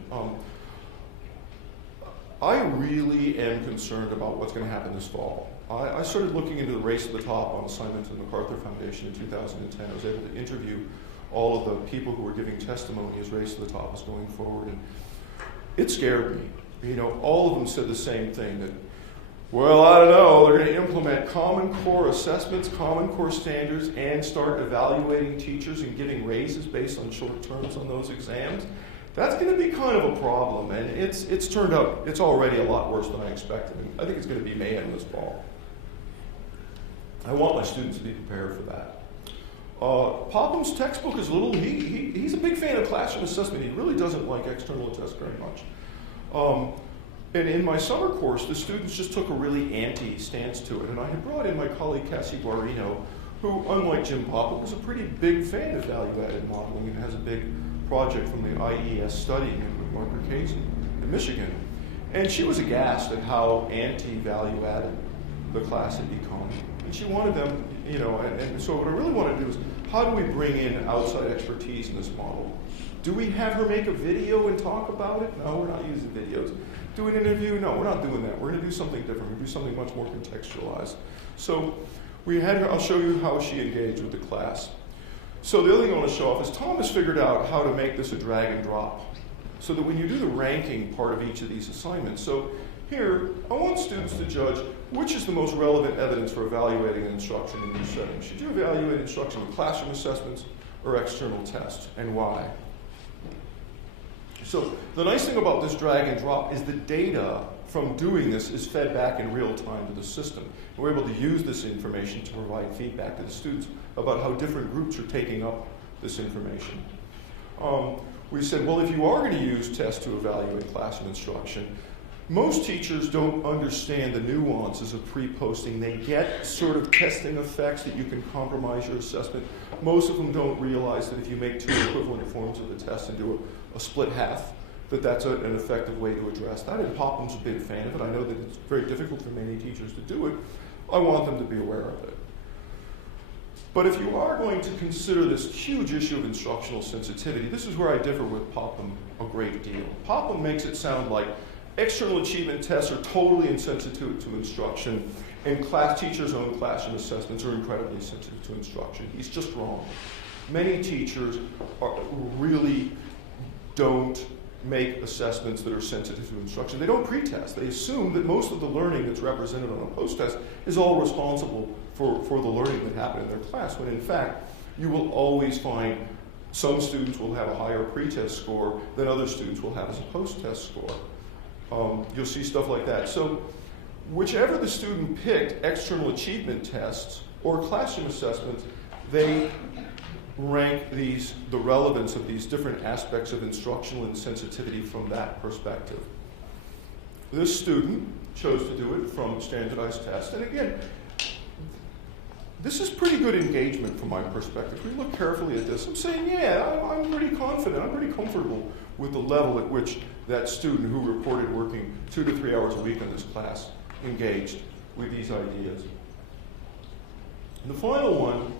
I really am concerned about what's going to happen this fall. I started looking into the race to the top on assignment to the MacArthur Foundation in 2010. I was able to interview all of the people who were giving testimony as race to the top was going forward. And it scared me. All of them said the same thing, that, well, I don't know, they're going to implement Common Core assessments, Common Core standards, and start evaluating teachers and giving raises based on short terms on those exams. That's going to be kind of a problem, and it's turned out, it's already a lot worse than I expected. And I think it's going to be mayhem this fall. I want my students to be prepared for that. Popham's textbook is he's a big fan of classroom assessment. He really doesn't like external tests very much. And in my summer course, the students just took a really anti-stance to it. And I had brought in my colleague, Cassie Guarino, who, unlike Jim Poppet, was a pretty big fan of value-added modeling and has a big project from the IES study with Mark Casey in Michigan. And she was aghast at how anti-value-added the class had become. And she wanted them, you know, and so what I really want to do is, how do we bring in outside expertise in this model? Do we have her make a video and talk about it? No, we're not using videos. Do an interview? No, we're not doing that. We're going to do something different. We're going to do something much more contextualized. So we had her, I'll show you how she engaged with the class. So the other thing I want to show off is Tom has figured out how to make this a drag and drop, so that when you do the ranking part of each of these assignments, so here, I want students to judge which is the most relevant evidence for evaluating instruction in these settings. Should you evaluate instruction with classroom assessments or external tests, and why? So the nice thing about this drag and drop is the data from doing this is fed back in real time to the system. And we're able to use this information to provide feedback to the students about how different groups are taking up this information. We said, well, if you are going to use tests to evaluate classroom instruction, most teachers don't understand the nuances of pre-posting. They get sort of testing effects that you can compromise your assessment. Most of them don't realize that if you make two equivalent forms of the test and do a split half, that's an effective way to address that. And Popham's a big fan of it. I know that it's very difficult for many teachers to do it. I want them to be aware of it. But if you are going to consider this huge issue of instructional sensitivity, this is where I differ with Popham a great deal. Popham makes it sound like external achievement tests are totally insensitive to instruction, and class teachers' own classroom assessments are incredibly sensitive to instruction. He's just wrong. Many teachers really don't make assessments that are sensitive to instruction. They don't pre-test. They assume that most of the learning that's represented on a post-test is all responsible for the learning that happened in their class, when in fact, you will always find some students will have a higher pre-test score than other students will have as a post-test score. You'll see stuff like that. So whichever the student picked, external achievement tests or classroom assessments, they rank the relevance of these different aspects of instructional insensitivity from that perspective. This student chose to do it from standardized tests. And again, this is pretty good engagement from my perspective. If we look carefully at this, I'm saying, yeah, I'm pretty confident, I'm pretty comfortable with the level at which that student who reported working 2 to 3 hours a week in this class engaged with these ideas. And the final one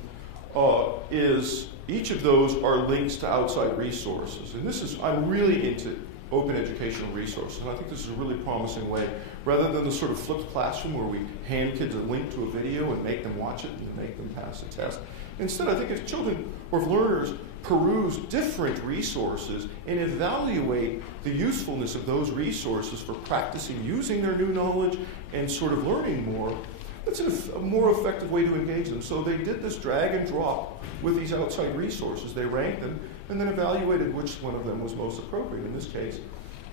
is each of those are links to outside resources. And this is, I'm really into open educational resources. And I think this is a really promising way, rather than the sort of flipped classroom where we hand kids a link to a video and make them watch it and make them pass a test. Instead, I think if children or if learners peruse different resources and evaluate the usefulness of those resources for practicing using their new knowledge and sort of learning more, that's a more effective way to engage them. So they did this drag and drop with these outside resources. They ranked them and then evaluated which one of them was most appropriate. In this case,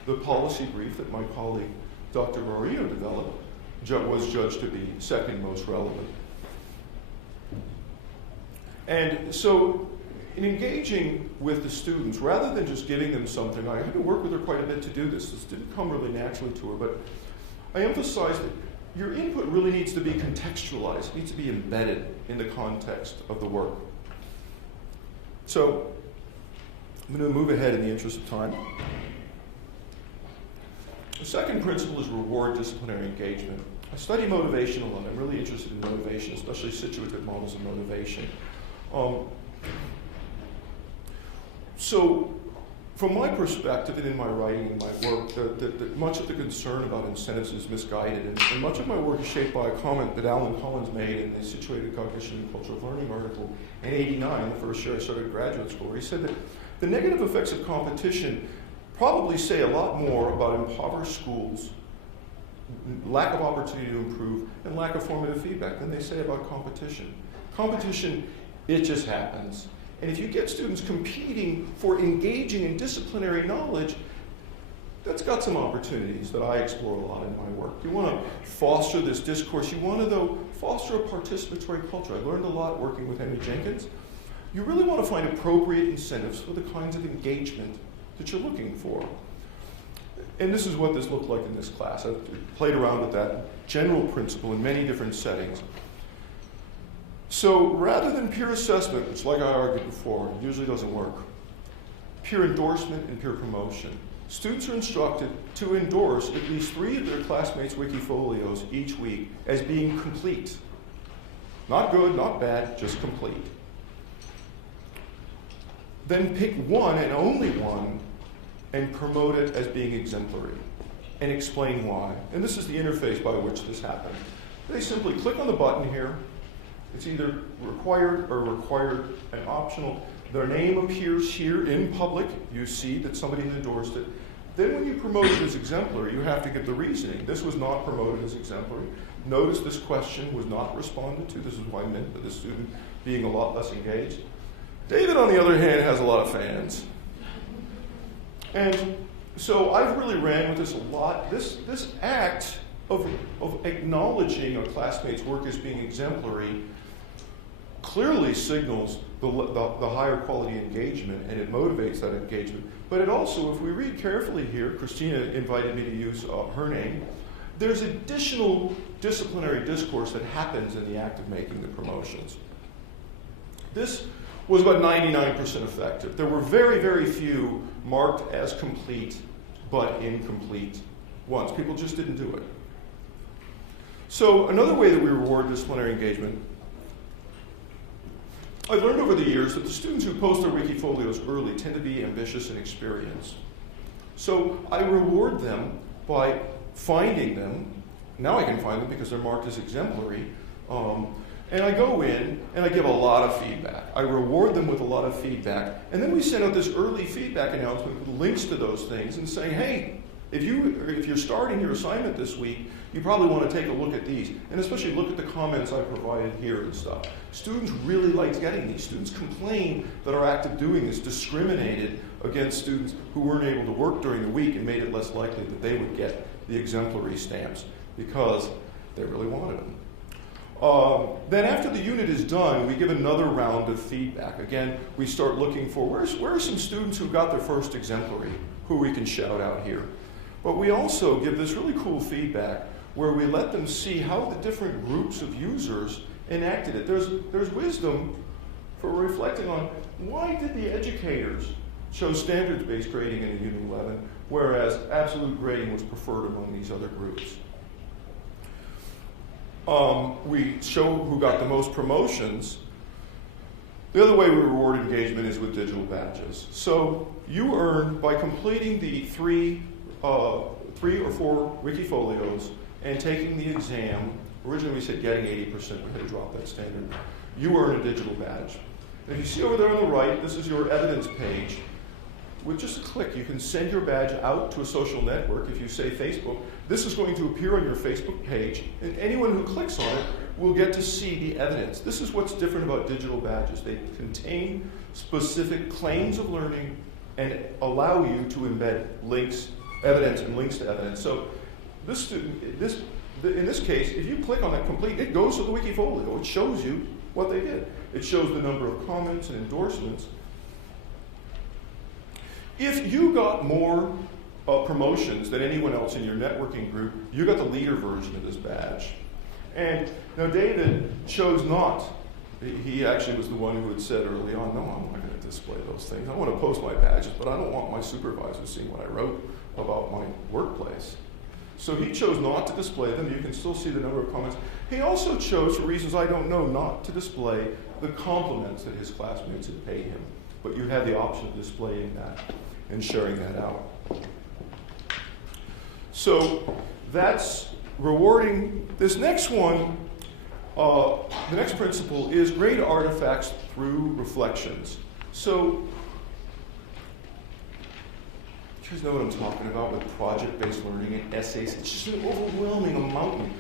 the policy brief that my colleague, Dr. Guarino, developed was judged to be second most relevant. And so in engaging with the students, rather than just giving them something, I had to work with her quite a bit to do this. This didn't come really naturally to her, but I emphasized that your input really needs to be contextualized. It needs to be embedded in the context of the work. So I'm going to move ahead in the interest of time. The second principle is reward disciplinary engagement. I study motivation a lot. I'm really interested in motivation, especially situative models of motivation. So from my perspective and in my writing and my work, much of the concern about incentives is misguided, and much of my work is shaped by a comment that Alan Collins made in the Situated Cognition and Culture of Learning article in '89, the first year I started graduate school, where he said that the negative effects of competition probably say a lot more about impoverished schools, lack of opportunity to improve, and lack of formative feedback than they say about competition. Competition, it just happens. And if you get students competing for engaging in disciplinary knowledge, that's got some opportunities that I explore a lot in my work. You want to foster this discourse. You want to, though, foster a participatory culture. I learned a lot working with Henry Jenkins. You really want to find appropriate incentives for the kinds of engagement that you're looking for. And this is what this looked like in this class. I played around with that general principle in many different settings. So rather than peer assessment, which like I argued before, usually doesn't work, peer endorsement and peer promotion. Students are instructed to endorse at least 3 of their classmates' Wikifolios each week as being complete. Not good, not bad, just complete. Then pick one and only one and promote it as being exemplary and explain why. And this is the interface by which this happens. They simply click on the button here. It's either required or required and optional. Their name appears here in public. You see that somebody endorsed it. Then when you promote it as exemplary, you have to give the reasoning. This was not promoted as exemplary. Notice this question was not responded to. This is what I meant by the student being a lot less engaged. David, on the other hand, has a lot of fans. And so I've really ran with this a lot. This act of acknowledging a classmate's work as being exemplary clearly signals the higher quality engagement, and it motivates that engagement. But it also, if we read carefully here, Christina invited me to use her name, there's additional disciplinary discourse that happens in the act of making the promotions. This was about 99% effective. There were very, very few marked as complete but incomplete ones. People just didn't do it. So another way that we reward disciplinary engagement, I've learned over the years that the students who post their Wikifolios early tend to be ambitious and experienced. So I reward them by finding them. Now I can find them because they're marked as exemplary. And I go in and I give a lot of feedback. I reward them with a lot of feedback. And then we send out this early feedback announcement with links to those things and saying, hey, if you're starting your assignment this week, you probably want to take a look at these. And especially look at the comments I provided here and stuff. Students really liked getting these. Students complained that our act of doing this discriminated against students who weren't able to work during the week and made it less likely that they would get the exemplary stamps because they really wanted them. Then after the unit is done, we give another round of feedback. Again, we start looking for where are some students who got their first exemplary, who we can shout out here. But we also give this really cool feedback where we let them see how the different groups of users enacted it. There's wisdom for reflecting on why did the educators chose standards-based grading in Unit 11, whereas absolute grading was preferred among these other groups. We show who got the most promotions. The other way we reward engagement is with digital badges. So you earn, by completing the three or four Wikifolios and taking the exam, originally we said getting 80%, we had to drop that standard, you earn a digital badge. And if you see over there on the right, this is your evidence page. With just a click, you can send your badge out to a social network. If you say Facebook, this is going to appear on your Facebook page, and anyone who clicks on it will get to see the evidence. This is what's different about digital badges. They contain specific claims of learning and allow you to embed links, evidence, and links to evidence. So this student, in this case, if you click on that complete, it goes to the Wikifolio. It shows you what they did. It shows the number of comments and endorsements. If you got more promotions than anyone else in your networking group, you got the leader version of this badge. And now David chose not. He actually was the one who had said early on, no, I'm not going to display those things. I want to post my badges, but I don't want my supervisor seeing what I wrote about my workplace. So he chose not to display them. You can still see the number of comments. He also chose, for reasons I don't know, not to display the compliments that his classmates had paid him. But you had the option of displaying that and sharing that out. So that's rewarding. This next one, the next principle is grade artifacts through reflections. So you guys know what I'm talking about with project-based learning and essays. It's just an overwhelming amount.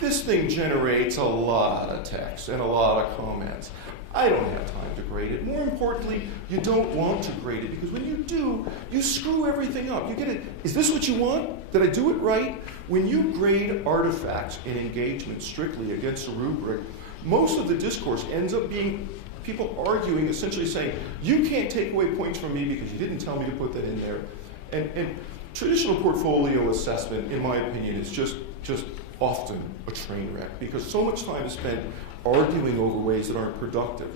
This thing generates a lot of text and a lot of comments. I don't have time to grade it. More importantly, you don't want to grade it because when you do, you screw everything up. You get it. Is this what you want? Did I do it right? When you grade artifacts in engagement strictly against a rubric, most of the discourse ends up being people arguing, essentially saying, you can't take away points from me because you didn't tell me to put that in there. And Traditional portfolio assessment, in my opinion, is just often a train wreck because so much time is spent arguing over ways that aren't productive.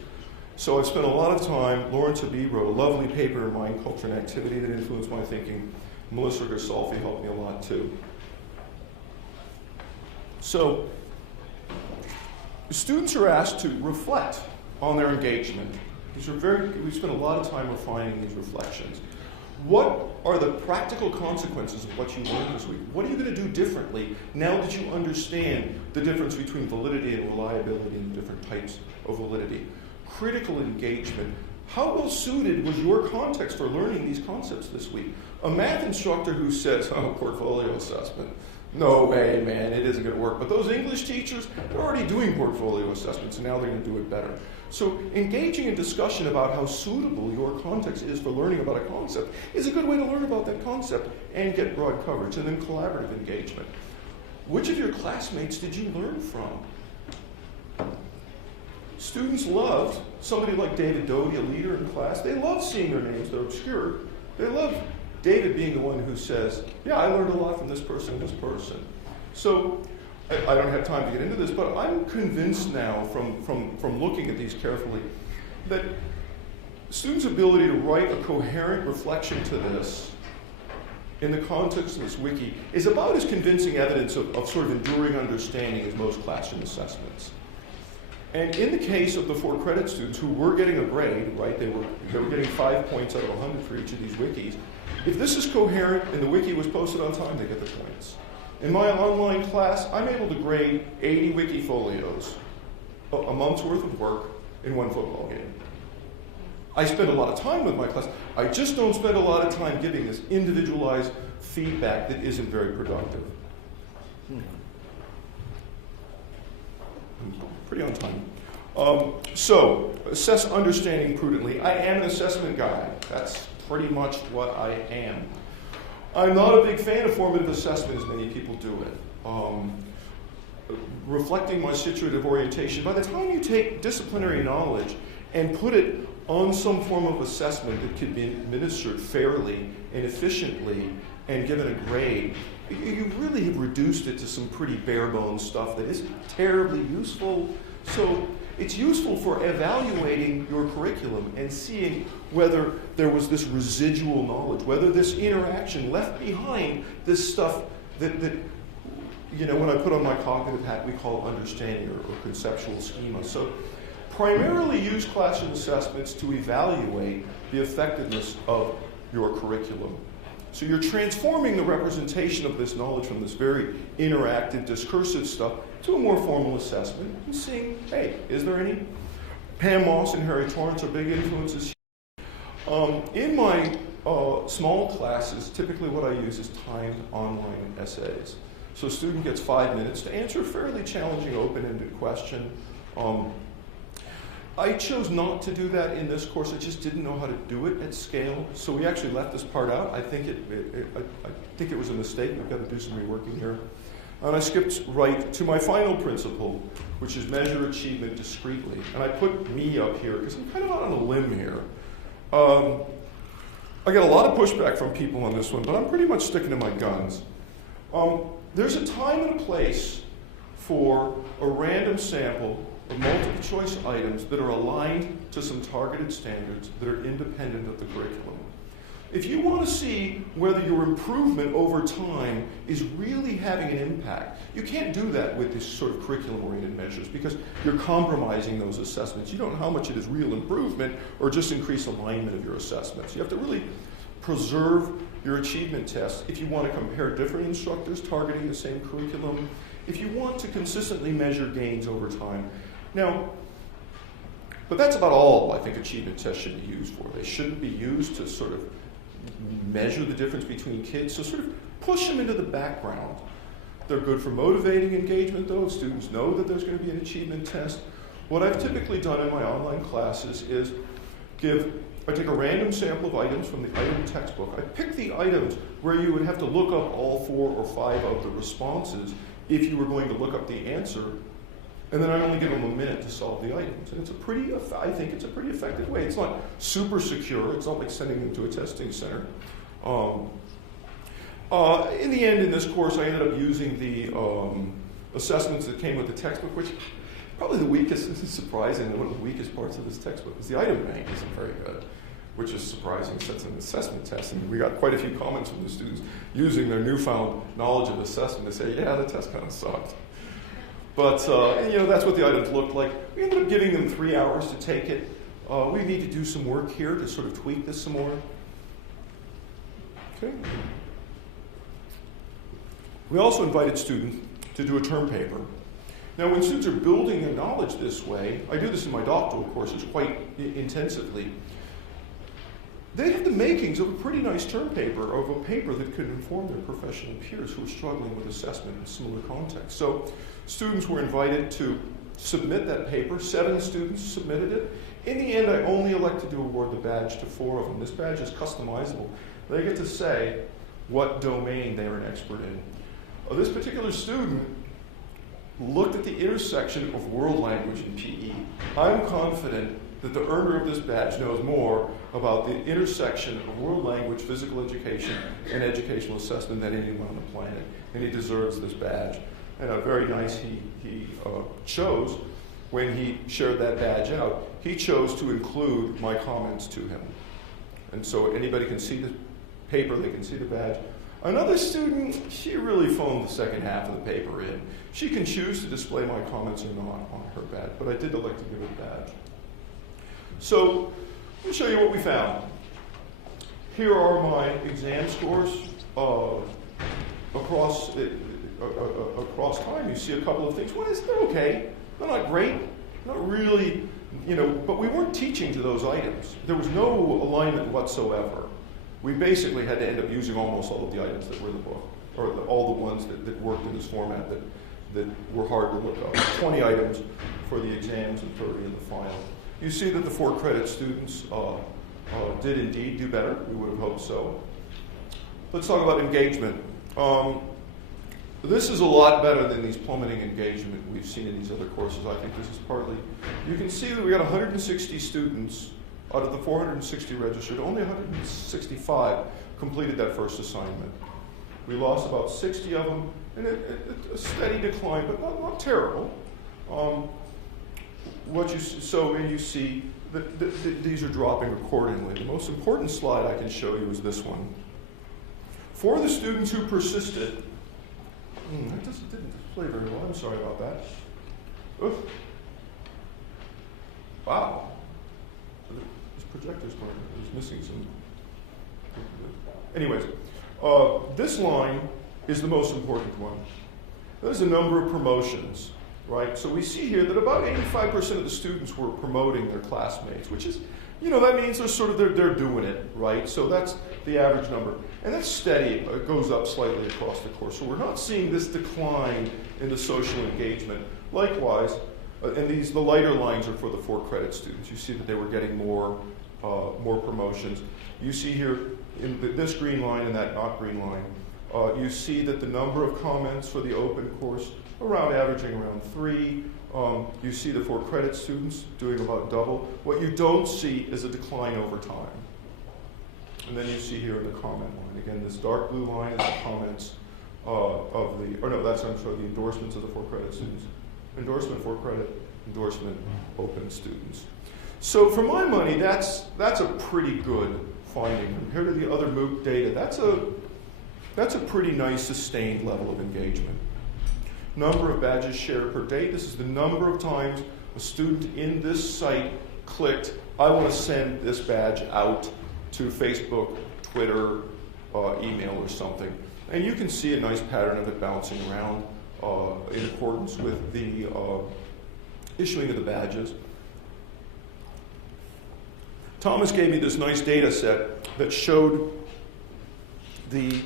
So I've spent a lot of time. Lawrence Habib wrote a lovely paper in Mind, Culture, and Activity that influenced my thinking. Melissa Gersolfi helped me a lot too. So students are asked to reflect on their engagement. We spend a lot of time refining these reflections. What are the practical consequences of what you learned this week? What are you going to do differently now that you understand the difference between validity and reliability and the different types of validity? Critical engagement. How well suited was your context for learning these concepts this week? A math instructor who says, oh, portfolio assessment. No way, man, it isn't going to work. But those English teachers, they're already doing portfolio assessments, and now they're going to do it better. So engaging in discussion about how suitable your context is for learning about a concept is a good way to learn about that concept and get broad coverage. And then collaborative engagement. Which of your classmates did you learn from? Students loved somebody like David Doty, a leader in class. They love seeing their names. They're obscure. They love David being the one who says, yeah, I learned a lot from this person and this person. So I don't have time to get into this, but I'm convinced now from looking at these carefully that students' ability to write a coherent reflection to this in the context of this wiki is about as convincing evidence of sort of enduring understanding as most classroom assessments. And in the case of the 4 credit students who were getting a grade, right, they were getting 5 points out of 100 for each of these wikis. If this is coherent and the wiki was posted on time, they get the points. In my online class, I'm able to grade 80 Wikifolios, a month's worth of work in 1 football game. I spend a lot of time with my class. I just don't spend a lot of time giving this individualized feedback that isn't very productive. Pretty on time. So, assess understanding prudently. I am an assessment guy. That's pretty much what I am. I'm not a big fan of formative assessment as many people do it. Reflecting my situative orientation, by the time you take disciplinary knowledge and put it on some form of assessment that can be administered fairly and efficiently and given a grade, you really have reduced it to some pretty bare bones stuff that isn't terribly useful. So it's useful for evaluating your curriculum and seeing whether there was this residual knowledge, whether this interaction left behind this stuff that when I put on my cognitive hat, we call understanding or conceptual schema. So primarily use classroom assessments to evaluate the effectiveness of your curriculum. So you're transforming the representation of this knowledge from this very interactive, discursive stuff to a more formal assessment and seeing, hey, is there any? Pam Moss and Harry Torrance are big influences. In my small classes, typically what I use is timed online essays. So a student gets 5 minutes to answer a fairly challenging, open-ended question. I chose not to do that in this course. I just didn't know how to do it at scale. So we actually left this part out. I think it was a mistake. We've got to do some reworking here. And I skipped right to my final principle, which is measure achievement discreetly. And I put me up here because I'm kind of out on a limb here. I got a lot of pushback from people on this one, but I'm pretty much sticking to my guns. There's a time and a place for a random sample of multiple choice items that are aligned to some targeted standards that are independent of the curriculum. If you want to see whether your improvement over time is really having an impact, you can't do that with these sort of curriculum-oriented measures because you're compromising those assessments. You don't know how much it is real improvement or just increased alignment of your assessments. You have to really preserve your achievement tests if you want to compare different instructors targeting the same curriculum, if you want to consistently measure gains over time. Now, but that's about all I think achievement tests should be used for. They shouldn't be used to sort of measure the difference between kids, so sort of push them into the background. They're good for motivating engagement, though. Students know that there's going to be an achievement test. What I've typically done in my online classes is I take a random sample of items from the item textbook. I pick the items where you would have to look up all 4 or 5 of the responses if you were going to look up the answer. And then I only give them a minute to solve the items. And I think it's a pretty effective way. It's not super secure. It's not like sending them to a testing center. In the end, in this course, I ended up using the assessments that came with the textbook, which probably the weakest, this is surprising, one of the weakest parts of this textbook is the item bank isn't very good, which is surprising since it's an assessment test. And we got quite a few comments from the students using their newfound knowledge of assessment to say, yeah, the test kind of sucked. But, and, you know, that's what the items looked like. We ended up giving them 3 hours to take it. We need to do some work here to sort of tweak this some more. Okay. We also invited students to do a term paper. Now, when students are building their knowledge this way, I do this in my doctoral courses quite intensively, they have the makings of a pretty nice term paper, of a paper that could inform their professional peers who are struggling with assessment in similar contexts. So students were invited to submit that paper. 7 students submitted it. In the end, I only elected to award the badge to 4 of them. This badge is customizable. They get to say what domain they are an expert in. This particular student looked at the intersection of world language and PE. I'm confident that the earner of this badge knows more about the intersection of world language, physical education, and educational assessment than anyone on the planet. And he deserves this badge. And very nice he chose, when he shared that badge out, he chose to include my comments to him. And so anybody can see the paper, they can see the badge. Another student, she really phoned the second half of the paper in. She can choose to display my comments or not on her badge, but I did elect to give her the badge. So let me show you what we found. Here are my exam scores across time. You see a couple of things. One is they're okay. They're not great. Not really, you know, but we weren't teaching to those items. There was no alignment whatsoever. We basically had to end up using almost all of the items that were in the book, or all the ones that worked in this format that were hard to look up. 20 items for the exams and 30 in the final. You see that the 4 credit students did indeed do better. We would have hoped so. Let's talk about engagement. This is a lot better than these plummeting engagement we've seen in these other courses. I think this is partly, you can see that we got 160 students out of the 460 registered. Only 165 completed that first assignment. We lost about 60 of them, and a steady decline, but not terrible. You see that these are dropping accordingly. The most important slide I can show you is this one. For the students who persisted, that didn't display very well. I'm sorry about that. Oof. Wow. This projector's missing some. Anyways, this line is the most important one. There's a number of promotions, right? So we see here that about 85% of the students were promoting their classmates, which is, you know, that means they're doing it, right? So that's the average number. And that's steady. It goes up slightly across the course. So we're not seeing this decline in the social engagement. Likewise, and the lighter lines are for the 4 credit students. You see that they were getting more promotions. You see here in this green line and that not green line, you see that the number of comments for the open course averaging around 3. You see the 4 credit students doing about double. What you don't see is a decline over time. And then you see here in the comment line, again, this dark blue line is the comments the endorsements of the 4 credit students. Endorsement 4 credit, endorsement open students. So for my money, that's a pretty good finding. Compared to the other MOOC data, that's a pretty nice sustained level of engagement. Number of badges shared per date. This is the number of times a student in this site clicked, I want to send this badge out to Facebook, Twitter, email or something. And you can see a nice pattern of it bouncing around in accordance with the issuing of the badges. Thomas gave me this nice data set that showed the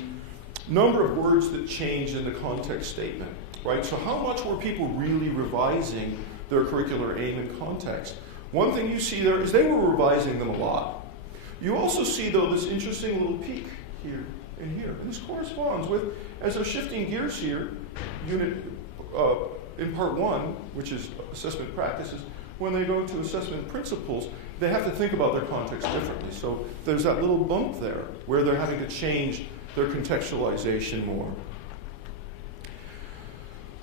number of words that changed in the context statement, right? So how much were people really revising their curricular aim and context? One thing you see there is they were revising them a lot. You also see, though, this interesting little peak here and here. And this corresponds with, as they're shifting gears here, in part 1, which is assessment practices, when they go to assessment principles, they have to think about their context differently. So there's that little bump there where they're having to change their contextualization more.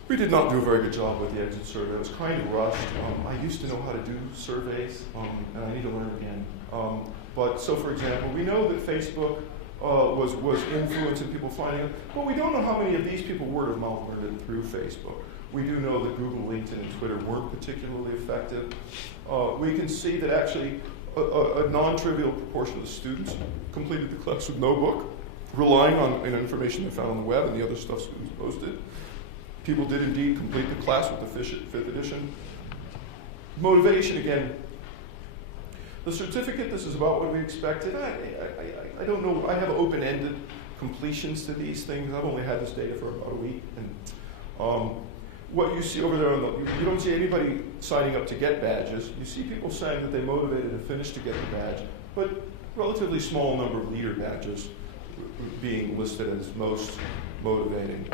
We did not do a very good job with the exit survey. It was kind of rushed. I used to know how to do surveys, and I need to learn again. So for example, we know that Facebook was influencing people finding it, but we don't know how many of these people word of mouth learned it through Facebook. We do know that Google, LinkedIn, and Twitter weren't particularly effective. We can see that actually a non-trivial proportion of the students completed the class with no book, relying on information they found on the web and the other stuff students posted. People did indeed complete the class with the fifth edition. Motivation, again. The certificate, this is about what we expected. I don't know, I have open-ended completions to these things. I've only had this data for about a week. And what you see over there, you don't see anybody signing up to get badges. You see people saying that they motivated and finished to get the badge, but relatively small number of leader badges being listed as most motivating.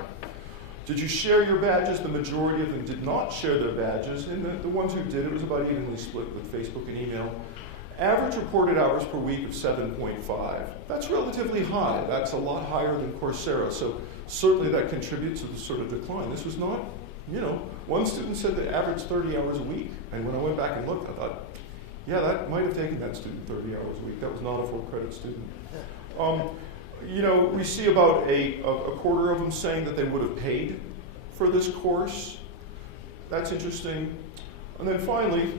Did you share your badges? The majority of them did not share their badges, and the ones who did, it was about evenly split with Facebook and email. Average reported hours per week of 7.5. That's relatively high. That's a lot higher than Coursera, so certainly that contributes to the sort of decline. This was not, one student said they averaged 30 hours a week, and when I went back and looked, I thought, yeah, that might have taken that student 30 hours a week. That was not a full credit student. We see about a quarter of them saying that they would have paid for this course. That's interesting. And then finally,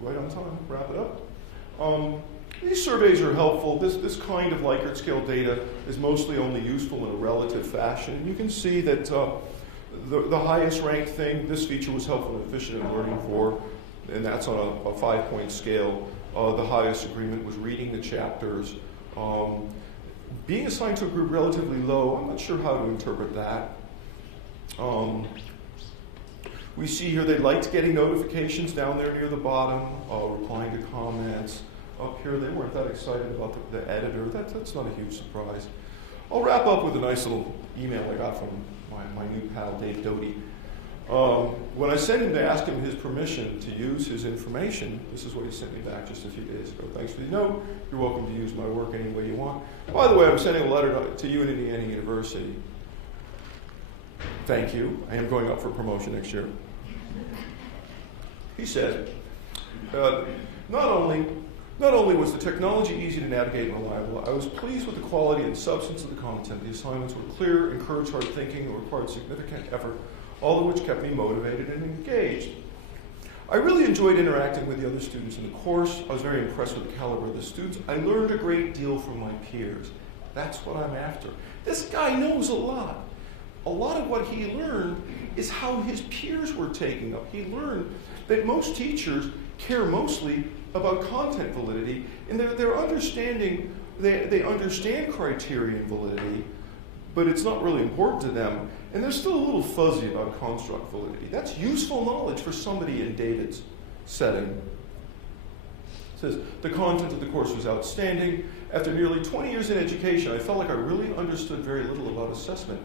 right on time, wrap it up. These surveys are helpful. This kind of Likert scale data is mostly only useful in a relative fashion. And you can see that the highest ranked thing, this feature was helpful and efficient in learning for, and that's on a 5-point scale. The highest agreement was reading the chapters. Being assigned to a group relatively low, I'm not sure how to interpret that. We see here they liked getting notifications down there near the bottom, replying to comments. Up here, they weren't that excited about the editor. That's not a huge surprise. I'll wrap up with a nice little email I got from my new pal, Dave Doty. When I sent him to ask him his permission to use his information, this is what he sent me back just a few days ago. Thanks for the note. You're welcome to use my work any way you want. By the way, I'm sending a letter to you at Indiana University. Thank you. I am going up for promotion next year. He said, not only was the technology easy to navigate and reliable, I was pleased with the quality and substance of the content. The assignments were clear, encouraged hard thinking, and required significant effort, all of which kept me motivated and engaged. I really enjoyed interacting with the other students in the course. I was very impressed with the caliber of the students. I learned a great deal from my peers. That's what I'm after. This guy knows a lot. A lot of what he learned is how his peers were taking up. He learned that most teachers care mostly about content validity, and they're understanding, they understand criterion validity, but it's not really important to them, and they're still a little fuzzy about construct validity. That's useful knowledge for somebody in David's setting. It says, the content of the course was outstanding. After nearly 20 years in education, I felt like I really understood very little about assessment.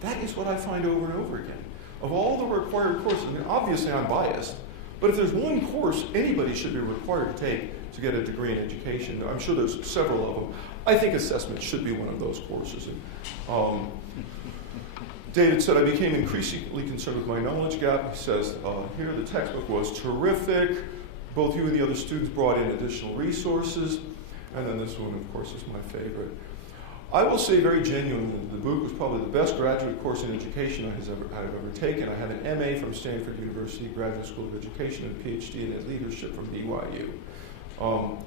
That is what I find over and over again. Of all the required courses, I mean, obviously I'm biased, but if there's one course anybody should be required to take to get a degree in education, I'm sure there's several of them. I think assessment should be one of those courses. And, David said, I became increasingly concerned with my knowledge gap. He says, here the textbook was terrific. Both you and the other students brought in additional resources. And then this one, of course, is my favorite. I will say very genuinely, the book was probably the best graduate course in education I've ever taken. I have an MA from Stanford University Graduate School of Education and a PhD in leadership from BYU.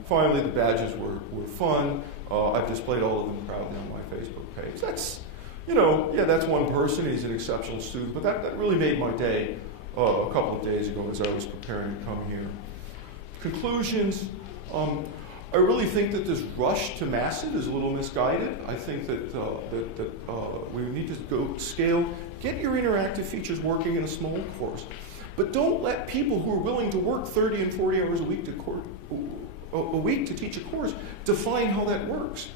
Finally, the badges were fun. I've displayed all of them proudly on my Facebook page. That's, that's one person. He's an exceptional student, but that really made my day a couple of days ago as I was preparing to come here. Conclusions. I really think that this rush to mass it is a little misguided. I think that we need to go scale, get your interactive features working in a small course. But don't let people who are willing to work 30 and 40 hours a week to teach a course define how that works.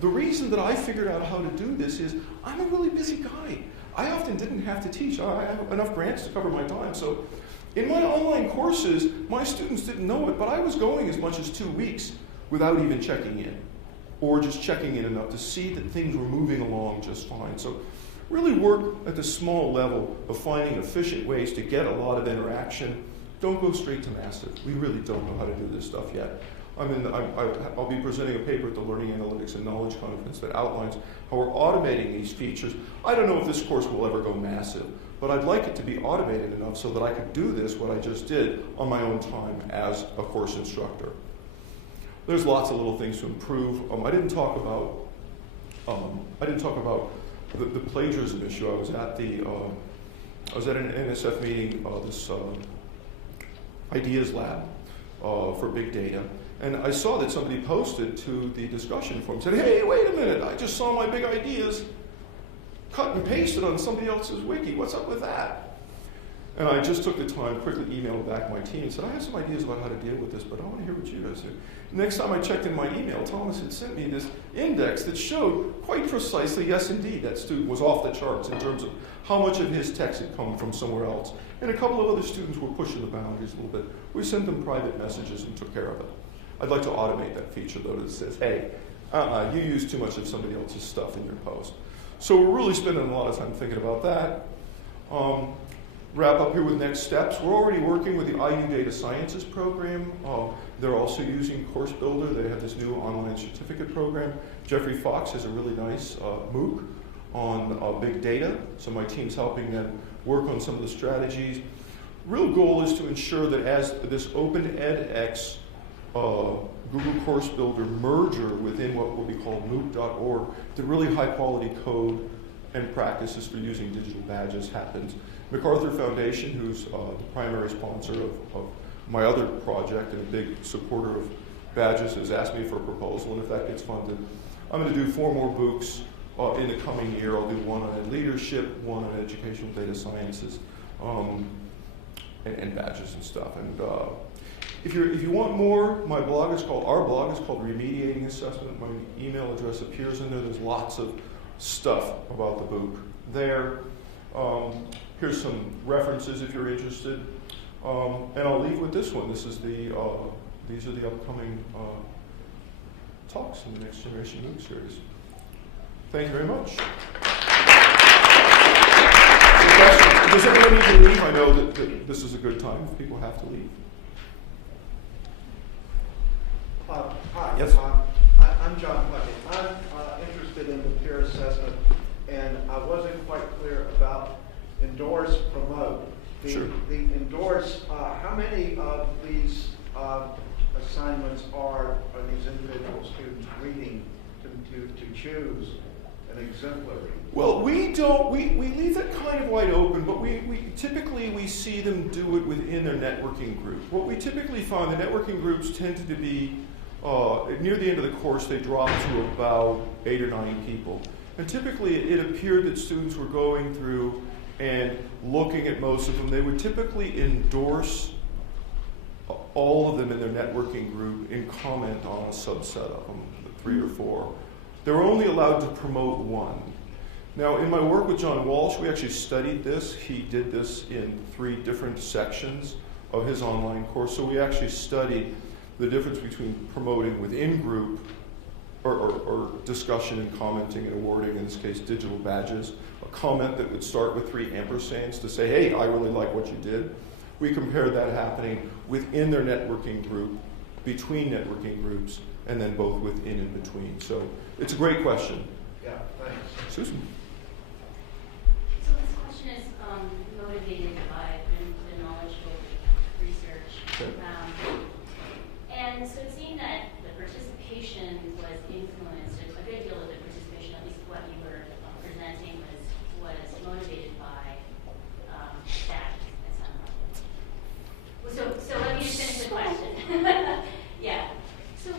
The reason that I figured out how to do this is I'm a really busy guy. I often didn't have to teach. I have enough grants to cover my time. So in my online courses, my students didn't know it, but I was going as much as 2 weeks without even checking in. or just checking in enough to see that things were moving along just fine. So really work at the small level of finding efficient ways to get a lot of interaction. Don't go straight to massive. We really don't know how to do this stuff yet. I'll be presenting a paper at the Learning Analytics and Knowledge Conference that outlines how we're automating these features. I don't know if this course will ever go massive, but I'd like it to be automated enough so that I could do this, what I just did, on my own time as a course instructor. There's lots of little things to improve. I didn't talk about the plagiarism issue. I was at an NSF meeting, this Ideas Lab for big data, and I saw that somebody posted to the discussion forum, said, "Hey, wait a minute! I just saw my big ideas cut and pasted on somebody else's wiki. What's up with that?" And I just took the time, quickly emailed back my team and said, "I have some ideas about how to deal with this, but I want to hear what you guys do." Next time I checked in my email, Thomas had sent me this index that showed quite precisely, yes, indeed, that student was off the charts in terms of how much of his text had come from somewhere else. And a couple of other students were pushing the boundaries a little bit. We sent them private messages and took care of it. I'd like to automate that feature, though, that says, "Hey, you use too much of somebody else's stuff in your post." So we're really spending a lot of time thinking about that. Wrap up here with next steps. We're already working with the IU Data Sciences program. They're also using Course Builder. They have this new online certificate program. Jeffrey Fox has a really nice MOOC on big data. So my team's helping them work on some of the strategies. Real goal is to ensure that as this Open edX Google Course Builder merger within what will be called MOOC.org, the really high quality code and practices for using digital badges happens. MacArthur Foundation, who's the primary sponsor of my other project and a big supporter of badges, has asked me for a proposal, and if that gets funded, I'm going to do 4 more MOOCs in the coming year. I'll do one on leadership, one on educational data sciences, and badges and stuff. And if you want more, our blog is called Remediating Assessment. My email address appears in there. There's lots of stuff about the MOOC there. Here's some references if you're interested. And I'll leave with this one. These are the upcoming talks in the Next Generation MOOC series. Thank you very much. Does everyone need to leave? I know that this is a good time if people have to leave. Hi. Yes. I'm John Puckett. I'm interested in the peer assessment, and I wasn't quite clear about endorse, promote. Sure. The endorse, how many of these assignments are these individual students reading to choose an exemplary? Well, we leave it kind of wide open, but we typically see them do it within their networking group. What we typically find, the networking groups tend to be, near the end of the course, they drop to about 8 or 9 people. And typically it appeared that students were going through and looking at most of them. They would typically endorse all of them in their networking group and comment on a subset of them, 3 or 4. They were only allowed to promote 1. Now, in my work with John Walsh, we actually studied this. He did this in 3 different sections of his online course. So we actually studied the difference between promoting within group or discussion and commenting and awarding, in this case, digital badges. A comment that would start with 3 ampersands to say, "Hey, I really like what you did." We compared that happening within their networking group, between networking groups, and then both within and between. So it's a great question. Yeah, thanks. Susan. So this question is motivated by the knowledge research. Okay. And so it seemed that the participation was influenced, a good deal of the participation, at least what you were presenting, was motivated by badges at some level. So let me just finish the question. Yeah. So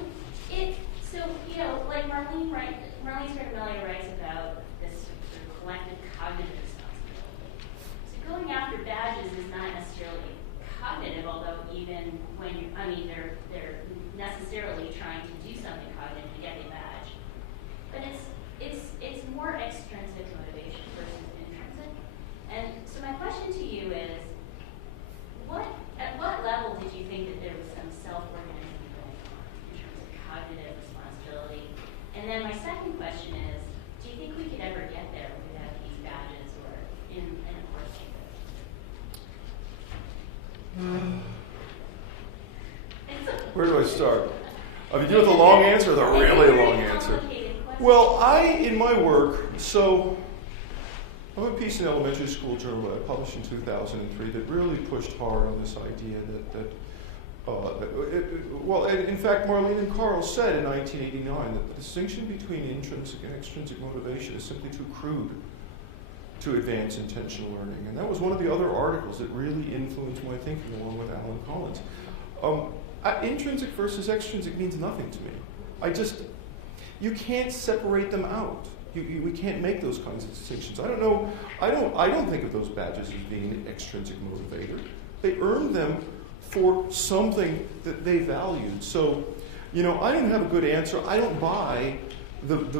like Marlene's Miller writes about this sort of collective cognitive responsibility. So going after badges is not necessarily cognitive, although even when they're necessarily trying to do something cognitive to get a badge. But it's more extrinsic motivation versus intrinsic. And so my question to you is, at what level did you think that there was some self-organizing going on in terms of cognitive responsibility? And And then my second question is, do you think we could ever get there without these badges or in a course like this? Where do I start? I mean, do you want the long answer or the really long answer? Well, in my work, so I have a piece in Elementary School Journal that I published in 2003 that really pushed hard on this idea and in fact, Marlene and Carl said in 1989 that the distinction between intrinsic and extrinsic motivation is simply too crude to advance intentional learning. And that was one of the other articles that really influenced my thinking along with Alan Collins. Intrinsic versus extrinsic means nothing to me. You can't separate them out. We can't make those kinds of distinctions. I don't know. I don't think of those badges as being an extrinsic motivator. They earned them for something that they valued. So, I don't have a good answer. I don't buy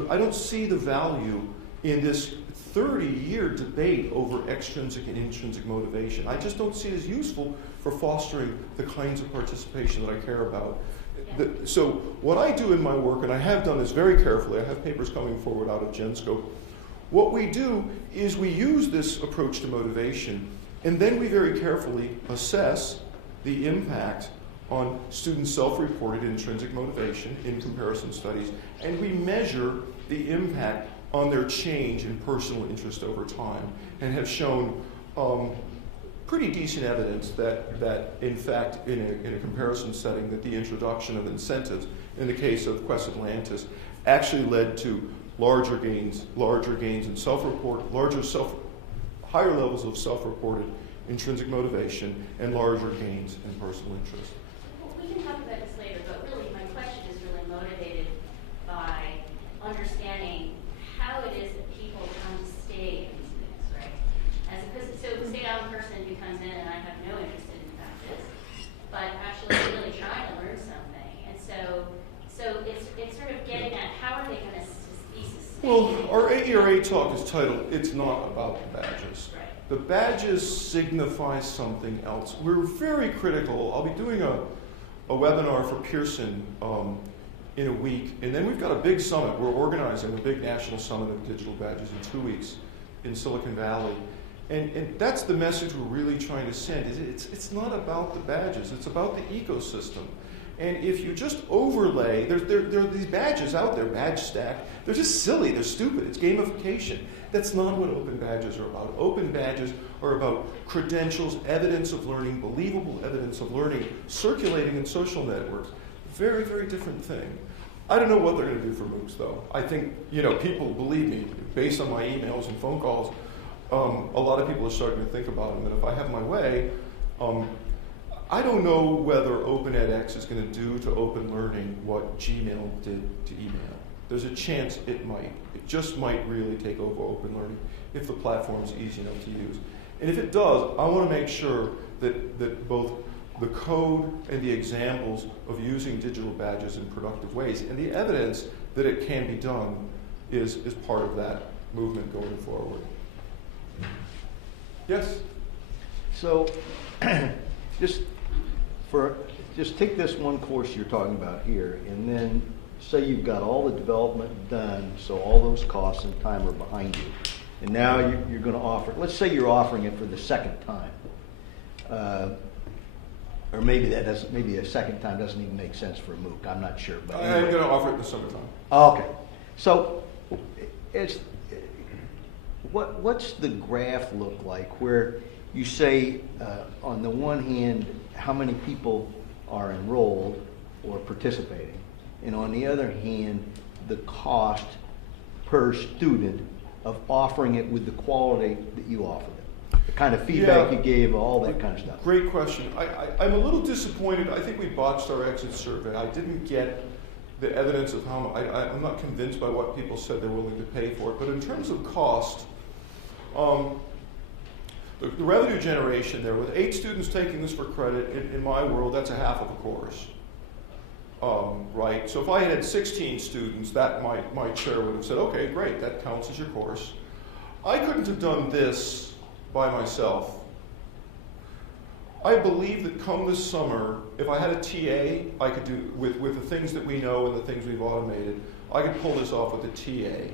I don't see the value in this 30-year debate over extrinsic and intrinsic motivation. I just don't see it as useful for fostering the kinds of participation that I care about. So what I do in my work, and I have done this very carefully, I have papers coming forward out of GenScope, what we do is we use this approach to motivation, and then we very carefully assess the impact on students' self-reported intrinsic motivation in comparison studies, and we measure the impact on their change in personal interest over time, and have shown pretty decent evidence that in fact, in a comparison setting, that the introduction of incentives, in the case of Quest Atlantis, actually led to larger gains in self-report, higher levels of self-reported intrinsic motivation, and larger gains in personal interest. Well, we can talk about this later, but really my question is really motivated by understanding how it is that people come to stay in these things, right? So say I'm a person who comes in and I have no interest in practice, but actually really trying to learn something. And so it's sort of getting at how are they going to be sustained? Well, our AERA talk is titled, It's Not About the Badges. Right. The badges signify something else. We're very critical. I'll be doing a webinar for Pearson in a week, and then we've got a big summit. We're organizing a big national summit of digital badges in 2 weeks in Silicon Valley. And that's the message we're really trying to send. It's not about the badges. It's about the ecosystem. And if you just overlay, there are these badges out there, badge stack. They're just silly. They're stupid. It's gamification. That's not what open badges are about. Open badges are about credentials, evidence of learning, believable evidence of learning, circulating in social networks. Very, very different thing. I don't know what they're going to do for MOOCs, though. I think, people, believe me, based on my emails and phone calls, a lot of people are starting to think about them. And if I have my way, I don't know whether Open edX is going to do to open learning what Gmail did to email. There's a chance it might. It just might really take over open learning if the platform is easy enough to use. And if it does, I want to make sure that both the code and the examples of using digital badges in productive ways and the evidence that it can be done is part of that movement going forward. Yes? So just take this one course you're talking about here, and then say you've got all the development done, so all those costs and time are behind you. And now you're going to offer, let's say you're offering it for the second time. Or maybe a second time doesn't even make sense for a MOOC. I'm not sure. But anyway. I'm going to offer it in the summertime. Okay. So what's the graph look like where you say, on the one hand, how many people are enrolled or participating, and on the other hand, the cost per student of offering it with the quality that you offer them? The kind of feedback you gave, all that kind of stuff. Great question. I'm a little disappointed. I think we botched our exit survey. I didn't get the evidence of how much. I'm not convinced by what people said they're willing to pay for it. But in terms of cost, the revenue generation there, with 8 students taking this for credit, in my world, that's a half of a course. Right? So if I had 16 students, that my chair would have said, okay, great, that counts as your course. I couldn't have done this by myself. I believe that come this summer, if I had a TA, I could do, with the things that we know and the things we've automated, I could pull this off with a TA.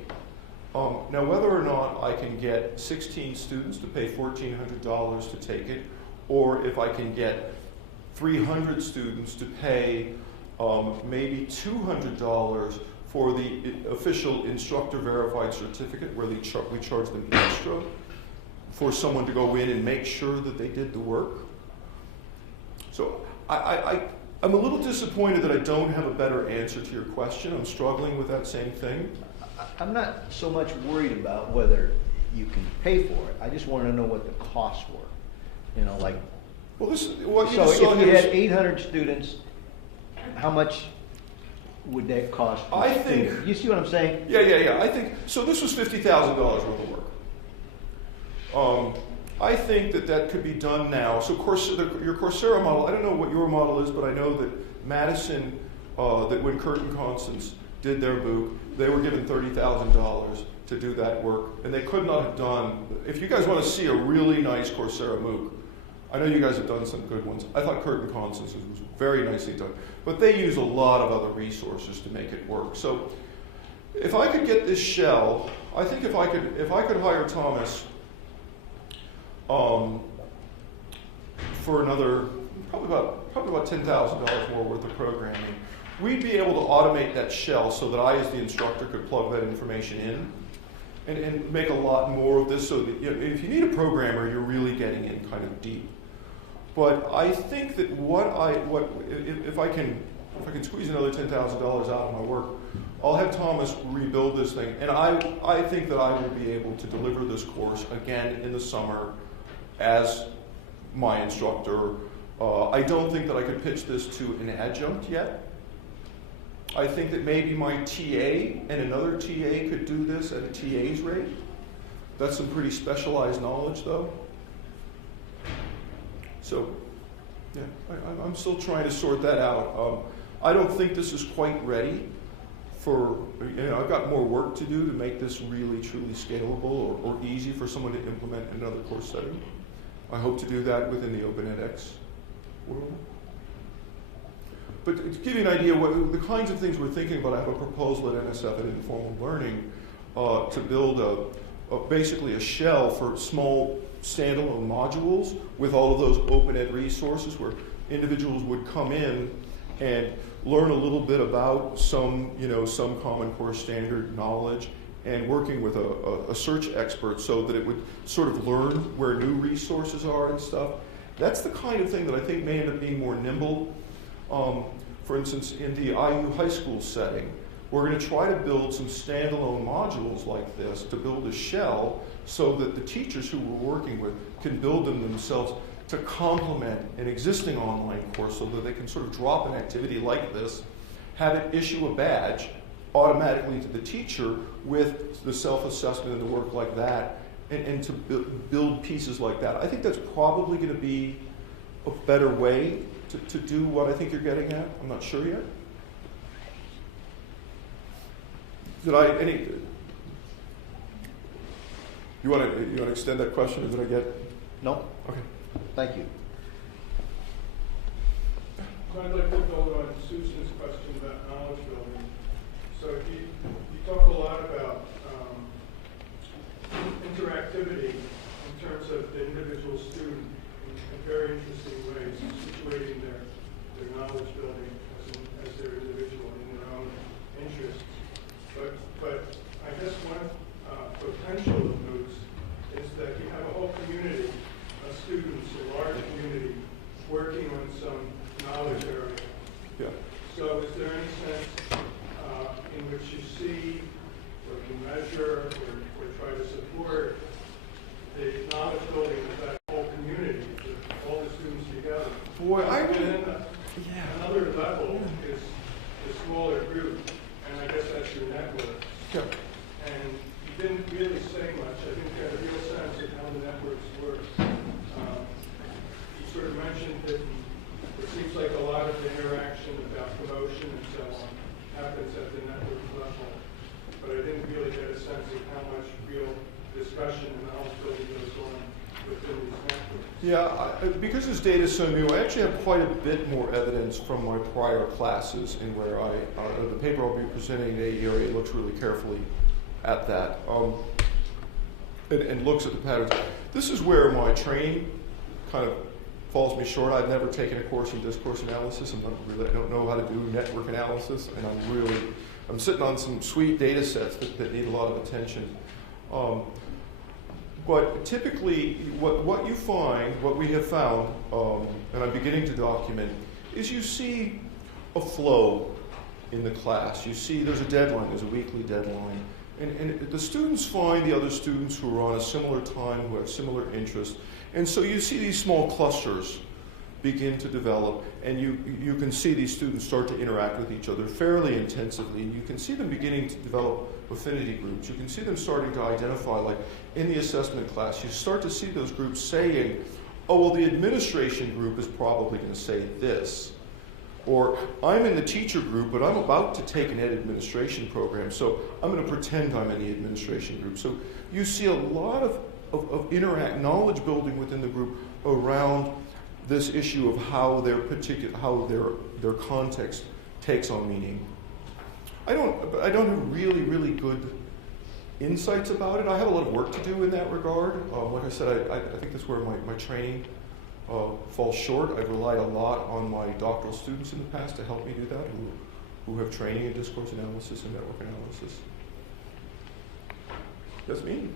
Now, whether or not I can get 16 students to pay $1,400 to take it, or if I can get 300 students to pay maybe $200 for the official instructor verified certificate where we charge them extra for someone to go in and make sure that they did the work. So I'm a little disappointed that I don't have a better answer to your question. I'm struggling with that same thing. I'm not so much worried about whether you can pay for it. I just want to know what the costs were. You know, like, Well, what you so just saw if here you had is- 800 students, how much would that cost per I think- student? You see what I'm saying? Yeah. I think so. This was $50,000 worth of work. I think that could be done now. So, your Coursera model. I don't know what your model is, but I know that Madison, that when Kurt and Constance did their MOOC, they were given $30,000 to do that work, and they could not have done. If you guys want to see a really nice Coursera MOOC, I know you guys have done some good ones. I thought Kurt and Constance was very nicely done, but they use a lot of other resources to make it work. So, if I could get this shell, I think if I could hire Thomas for another probably about $10,000 more worth of programming, we'd be able to automate that shell so that I, as the instructor, could plug that information in and make a lot more of this. So that, if you need a programmer, you're really getting in kind of deep. But I think that if I can squeeze another $10,000 out of my work, I'll have Thomas rebuild this thing, and I think that I will be able to deliver this course again in the summer as my instructor. I don't think that I could pitch this to an adjunct yet. I think that maybe my TA and another TA could do this at a TA's rate. That's some pretty specialized knowledge, though. So, yeah, I'm still trying to sort that out. I don't think this is quite ready for, I've got more work to do to make this really, truly scalable or easy for someone to implement in another course setting. I hope to do that within the Open edX world. But to give you an idea, what the kinds of things we're thinking about, I have a proposal at NSF at Informal Learning to build basically a shell for small standalone modules with all of those open ed resources where individuals would come in and learn a little bit about some Common Core standard knowledge and working with a search expert so that it would sort of learn where new resources are and stuff. That's the kind of thing that I think may end up being more nimble. For instance, in the IU high school setting, we're going to try to build some standalone modules like this to build a shell so that the teachers who we're working with can build them themselves to complement an existing online course so that they can sort of drop an activity like this, have it issue a badge automatically to the teacher with the self-assessment and the work like that, and to build pieces like that. I think that's probably going to be a better way to do what I think you're getting at. I'm not sure yet. You want to extend that question, or did I get? No? Okay. Thank you. So I'd like to build on Susan's question about knowledge building. So you talk a lot about interactivity in terms of the individual student in very interesting ways, situating their knowledge building as their individual in their own interests. But I guess one potential of MOOCs is that you have a whole community of students, a large community, working on some knowledge area. Yeah. So is there any sense in which you see or you measure or try to support the knowledge building of that whole community, with all the students together? Boy, And then another level is the smaller group, and I guess that's your network. Yeah. And you didn't really say much. I didn't get a real sense of how the networks work. You sort of mentioned that it seems like a lot of the interaction about promotion and so on happens at the network level. But I didn't really get a sense of how much real discussion and knowledge building goes on within these networks. Yeah, because this data is so new, I actually have quite a bit more evidence from my prior classes in where the paper I'll be presenting in AERA looks really carefully at that and looks at the patterns. This is where my training kind of falls me short. I've never taken a course in discourse analysis. I don't know how to do network analysis, and I'm sitting on some sweet data sets that need a lot of attention. But typically, what you find, what we have found, and I'm beginning to document, is you see a flow in the class. You see there's a deadline, there's a weekly deadline. And the students find the other students who are on a similar time, who have similar interests. And so you see these small clusters begin to develop, and you can see these students start to interact with each other fairly intensively, and you can see them beginning to develop affinity groups. You can see them starting to identify, like in the assessment class, you start to see those groups saying, oh, well, the administration group is probably going to say this. Or I'm in the teacher group, but I'm about to take an ed administration program, so I'm going to pretend I'm in the administration group. So you see a lot of knowledge building within the group around this issue of how their context takes on meaning. I don't have really good insights about it. I have a lot of work to do in that regard. Like I said, I think that's where my training falls short. I've relied a lot on my doctoral students in the past to help me do that, who have training in discourse analysis and network analysis. That's me.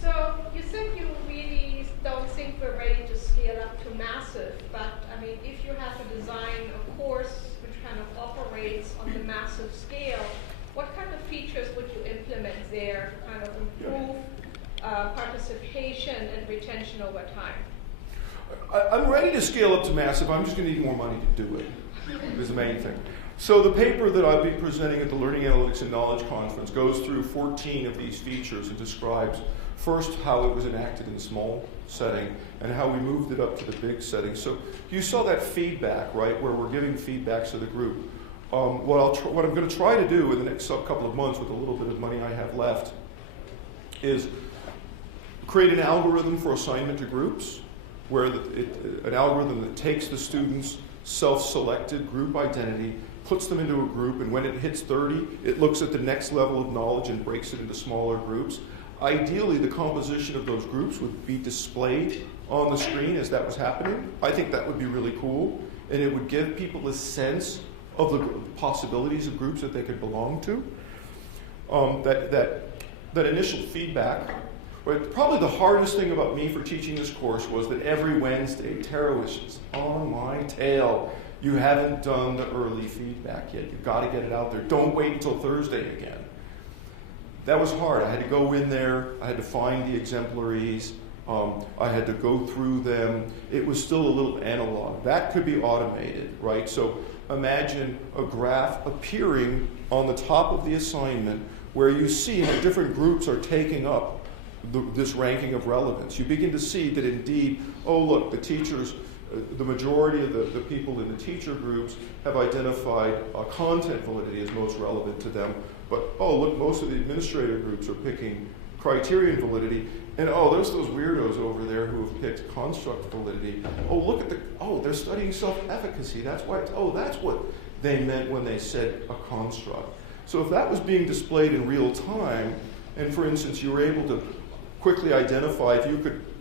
So you said you really don't think we're ready to scale up to massive, but I mean, if you have to design a course which kind of operates on the massive scale, what kind of features would you implement there to kind of improve participation and retention over time? I'm ready to scale up to massive. I'm just going to need more money to do it, is the main thing. So the paper that I'll be presenting at the Learning Analytics and Knowledge Conference goes through 14 of these features and describes first how it was enacted in a small setting and how we moved it up to the big setting. So you saw that feedback, right, where we're giving feedbacks to the group. What I'm going to try to do in the next couple of months with a little bit of money I have left is create an algorithm for assignment to groups, where an algorithm that takes the students' self-selected group identity, puts them into a group, and when it hits 30, it looks at the next level of knowledge and breaks it into smaller groups. Ideally, the composition of those groups would be displayed on the screen as that was happening. I think that would be really cool, and it would give people a sense of the possibilities of groups that they could belong to. That initial feedback. But probably the hardest thing about me for teaching this course was that every Wednesday, Tara was just on my tail. You haven't done the early feedback yet. You've got to get it out there. Don't wait until Thursday again. That was hard. I had to go in there. I had to find the exemplaries. I had to go through them. It was still a little analog. That could be automated, right? So imagine a graph appearing on the top of the assignment where you see how different groups are taking up this ranking of relevance. You begin to see that indeed, oh look, the teachers, the majority of the people in the teacher groups have identified content validity as most relevant to them, but oh look, most of the administrator groups are picking criterion validity, and oh, there's those weirdos over there who have picked construct validity. Oh, look at they're studying self-efficacy. That's why, that's what they meant when they said a construct. So if that was being displayed in real time, and for instance, you were able to quickly identify, if you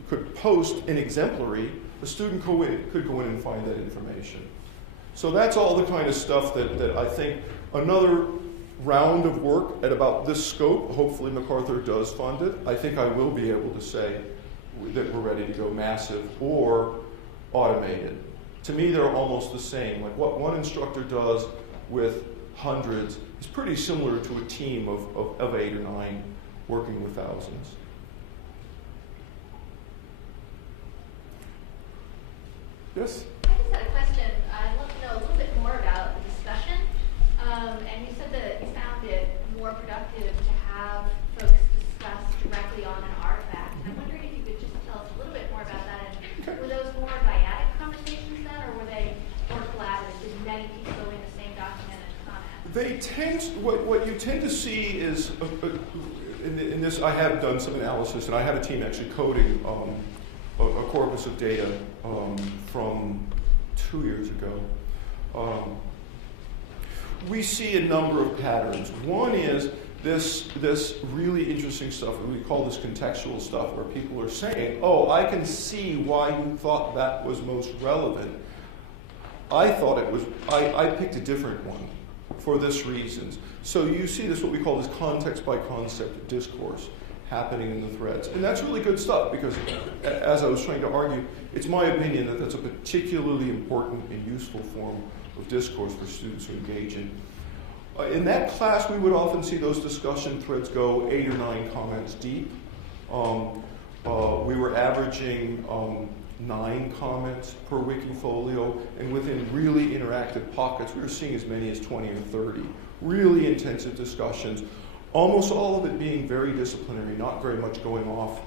could post an exemplary, a student could go in and find that information. So that's all the kind of stuff that I think another round of work at about this scope, hopefully MacArthur does fund it, I think I will be able to say that we're ready to go massive or automated. To me, they're almost the same. Like what one instructor does with hundreds is pretty similar to a team of 8 or 9 working with thousands. Yes? I just had a question. I'd love to know a little bit more about the discussion. And you said that you found it more productive to have folks discuss directly on an artifact. And I'm wondering if you could just tell us a little bit more about that. And were those more dyadic conversations then, or were they more collaborative? Did many people go in the same document and comment? They tend, what you tend to see is, in this, I have done some analysis, and I have a team actually coding a corpus of data from 2 years ago. We see a number of patterns. One is this really interesting stuff, we call this contextual stuff, where people are saying, oh, I can see why you thought that was most relevant. I thought it was, I picked a different one for this reasons. So you see this, what we call this context by concept discourse happening in the threads. And that's really good stuff because, as I was trying to argue, it's my opinion that that's a particularly important and useful form of discourse for students to engage in. In that class, we would often see those discussion threads go 8 or 9 comments deep. We were averaging 9 comments per Wikifolio, and within really interactive pockets, we were seeing as many as 20 or 30. Really intensive discussions, almost all of it being very disciplinary, not very much going off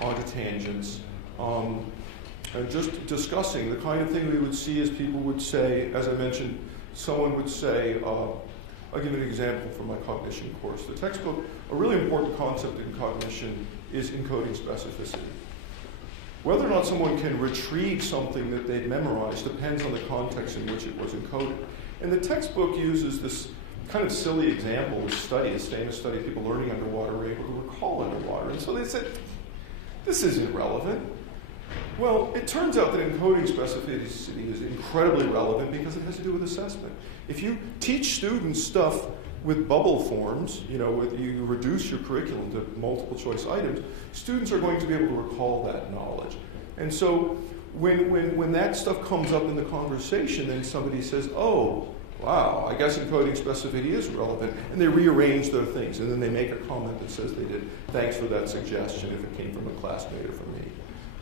onto tangents. And just discussing the kind of thing we would see as people would say, as I mentioned, someone would say, I'll give you an example from my cognition course. The textbook, a really important concept in cognition is encoding specificity. Whether or not someone can retrieve something that they'd memorized depends on the context in which it was encoded. And the textbook uses this kind of silly example, this famous study of people learning underwater were able to recall underwater. And so they said, this isn't relevant. Well, it turns out that encoding specificity is incredibly relevant because it has to do with assessment. If you teach students stuff with bubble forms, you reduce your curriculum to multiple choice items, students are going to be able to recall that knowledge. And so when that stuff comes up in the conversation, then somebody says, oh, wow, I guess encoding specificity is relevant, and they rearrange their things, and then they make a comment that says they did. Thanks for that suggestion if it came from a classmate or from me.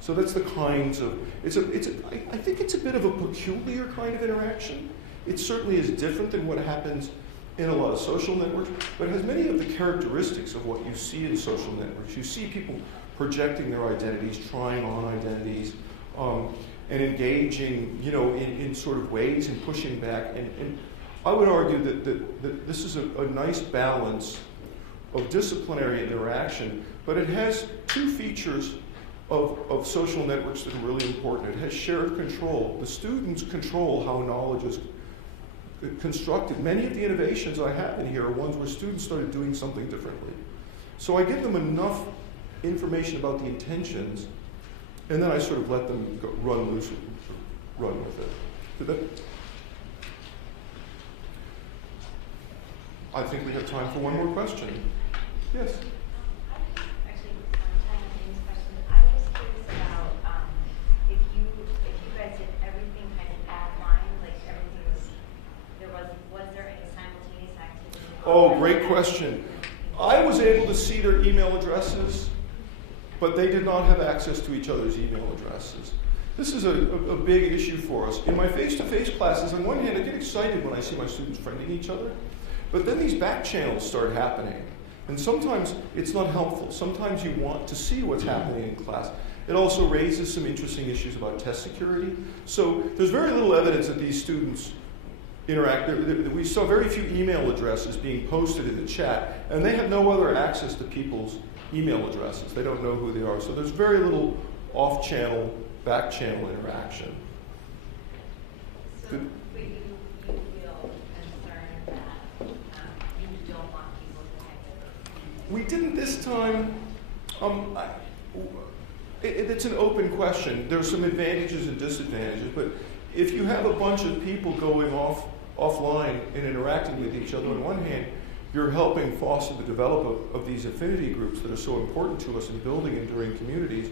So that's the kinds of, I think it's a bit of a peculiar kind of interaction. It certainly is different than what happens in a lot of social networks, but it has many of the characteristics of what you see in social networks. You see people projecting their identities, trying on identities, and engaging, in sort of ways and pushing back. And I would argue that this is a nice balance of disciplinary interaction, but it has 2 features of social networks that are really important. It has shared control. The students control how knowledge is constructed. Many of the innovations I have in here are ones where students started doing something differently. So I give them enough information about the intentions, and then I sort of let them run loose, run with it. Did that? I think we have time for one more question. Yes? Oh, great question. I was able to see their email addresses, but they did not have access to each other's email addresses. This is a big issue for us. In my face-to-face classes, on one hand, I get excited when I see my students friending each other, but then these back channels start happening. And sometimes it's not helpful. Sometimes you want to see what's happening in class. It also raises some interesting issues about test security. So there's very little evidence that these students interact. We saw very few email addresses being posted in the chat, and they have no other access to people's email addresses. They don't know who they are. So there's very little off-channel, back-channel interaction. So but you feel concerned that you don't want people to hack over? We didn't this time. It's an open question. There's some advantages and disadvantages, but if you have a bunch of people going offline and interacting with each other, on one hand, you're helping foster the development of these affinity groups that are so important to us in building enduring communities.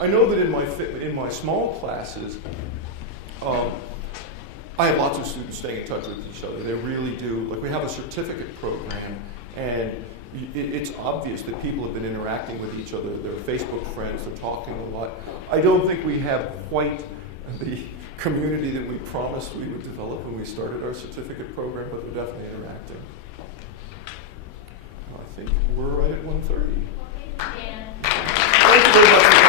I know that in my small classes, I have lots of students staying in touch with each other. They really do. Like, we have a certificate program, and it's obvious that people have been interacting with each other. They're Facebook friends. They're talking a lot. I don't think we have quite the community that we promised we would develop when we started our certificate program, but they're definitely interacting. I think we're right at 1:30. Okay, Dan. Thank you very much.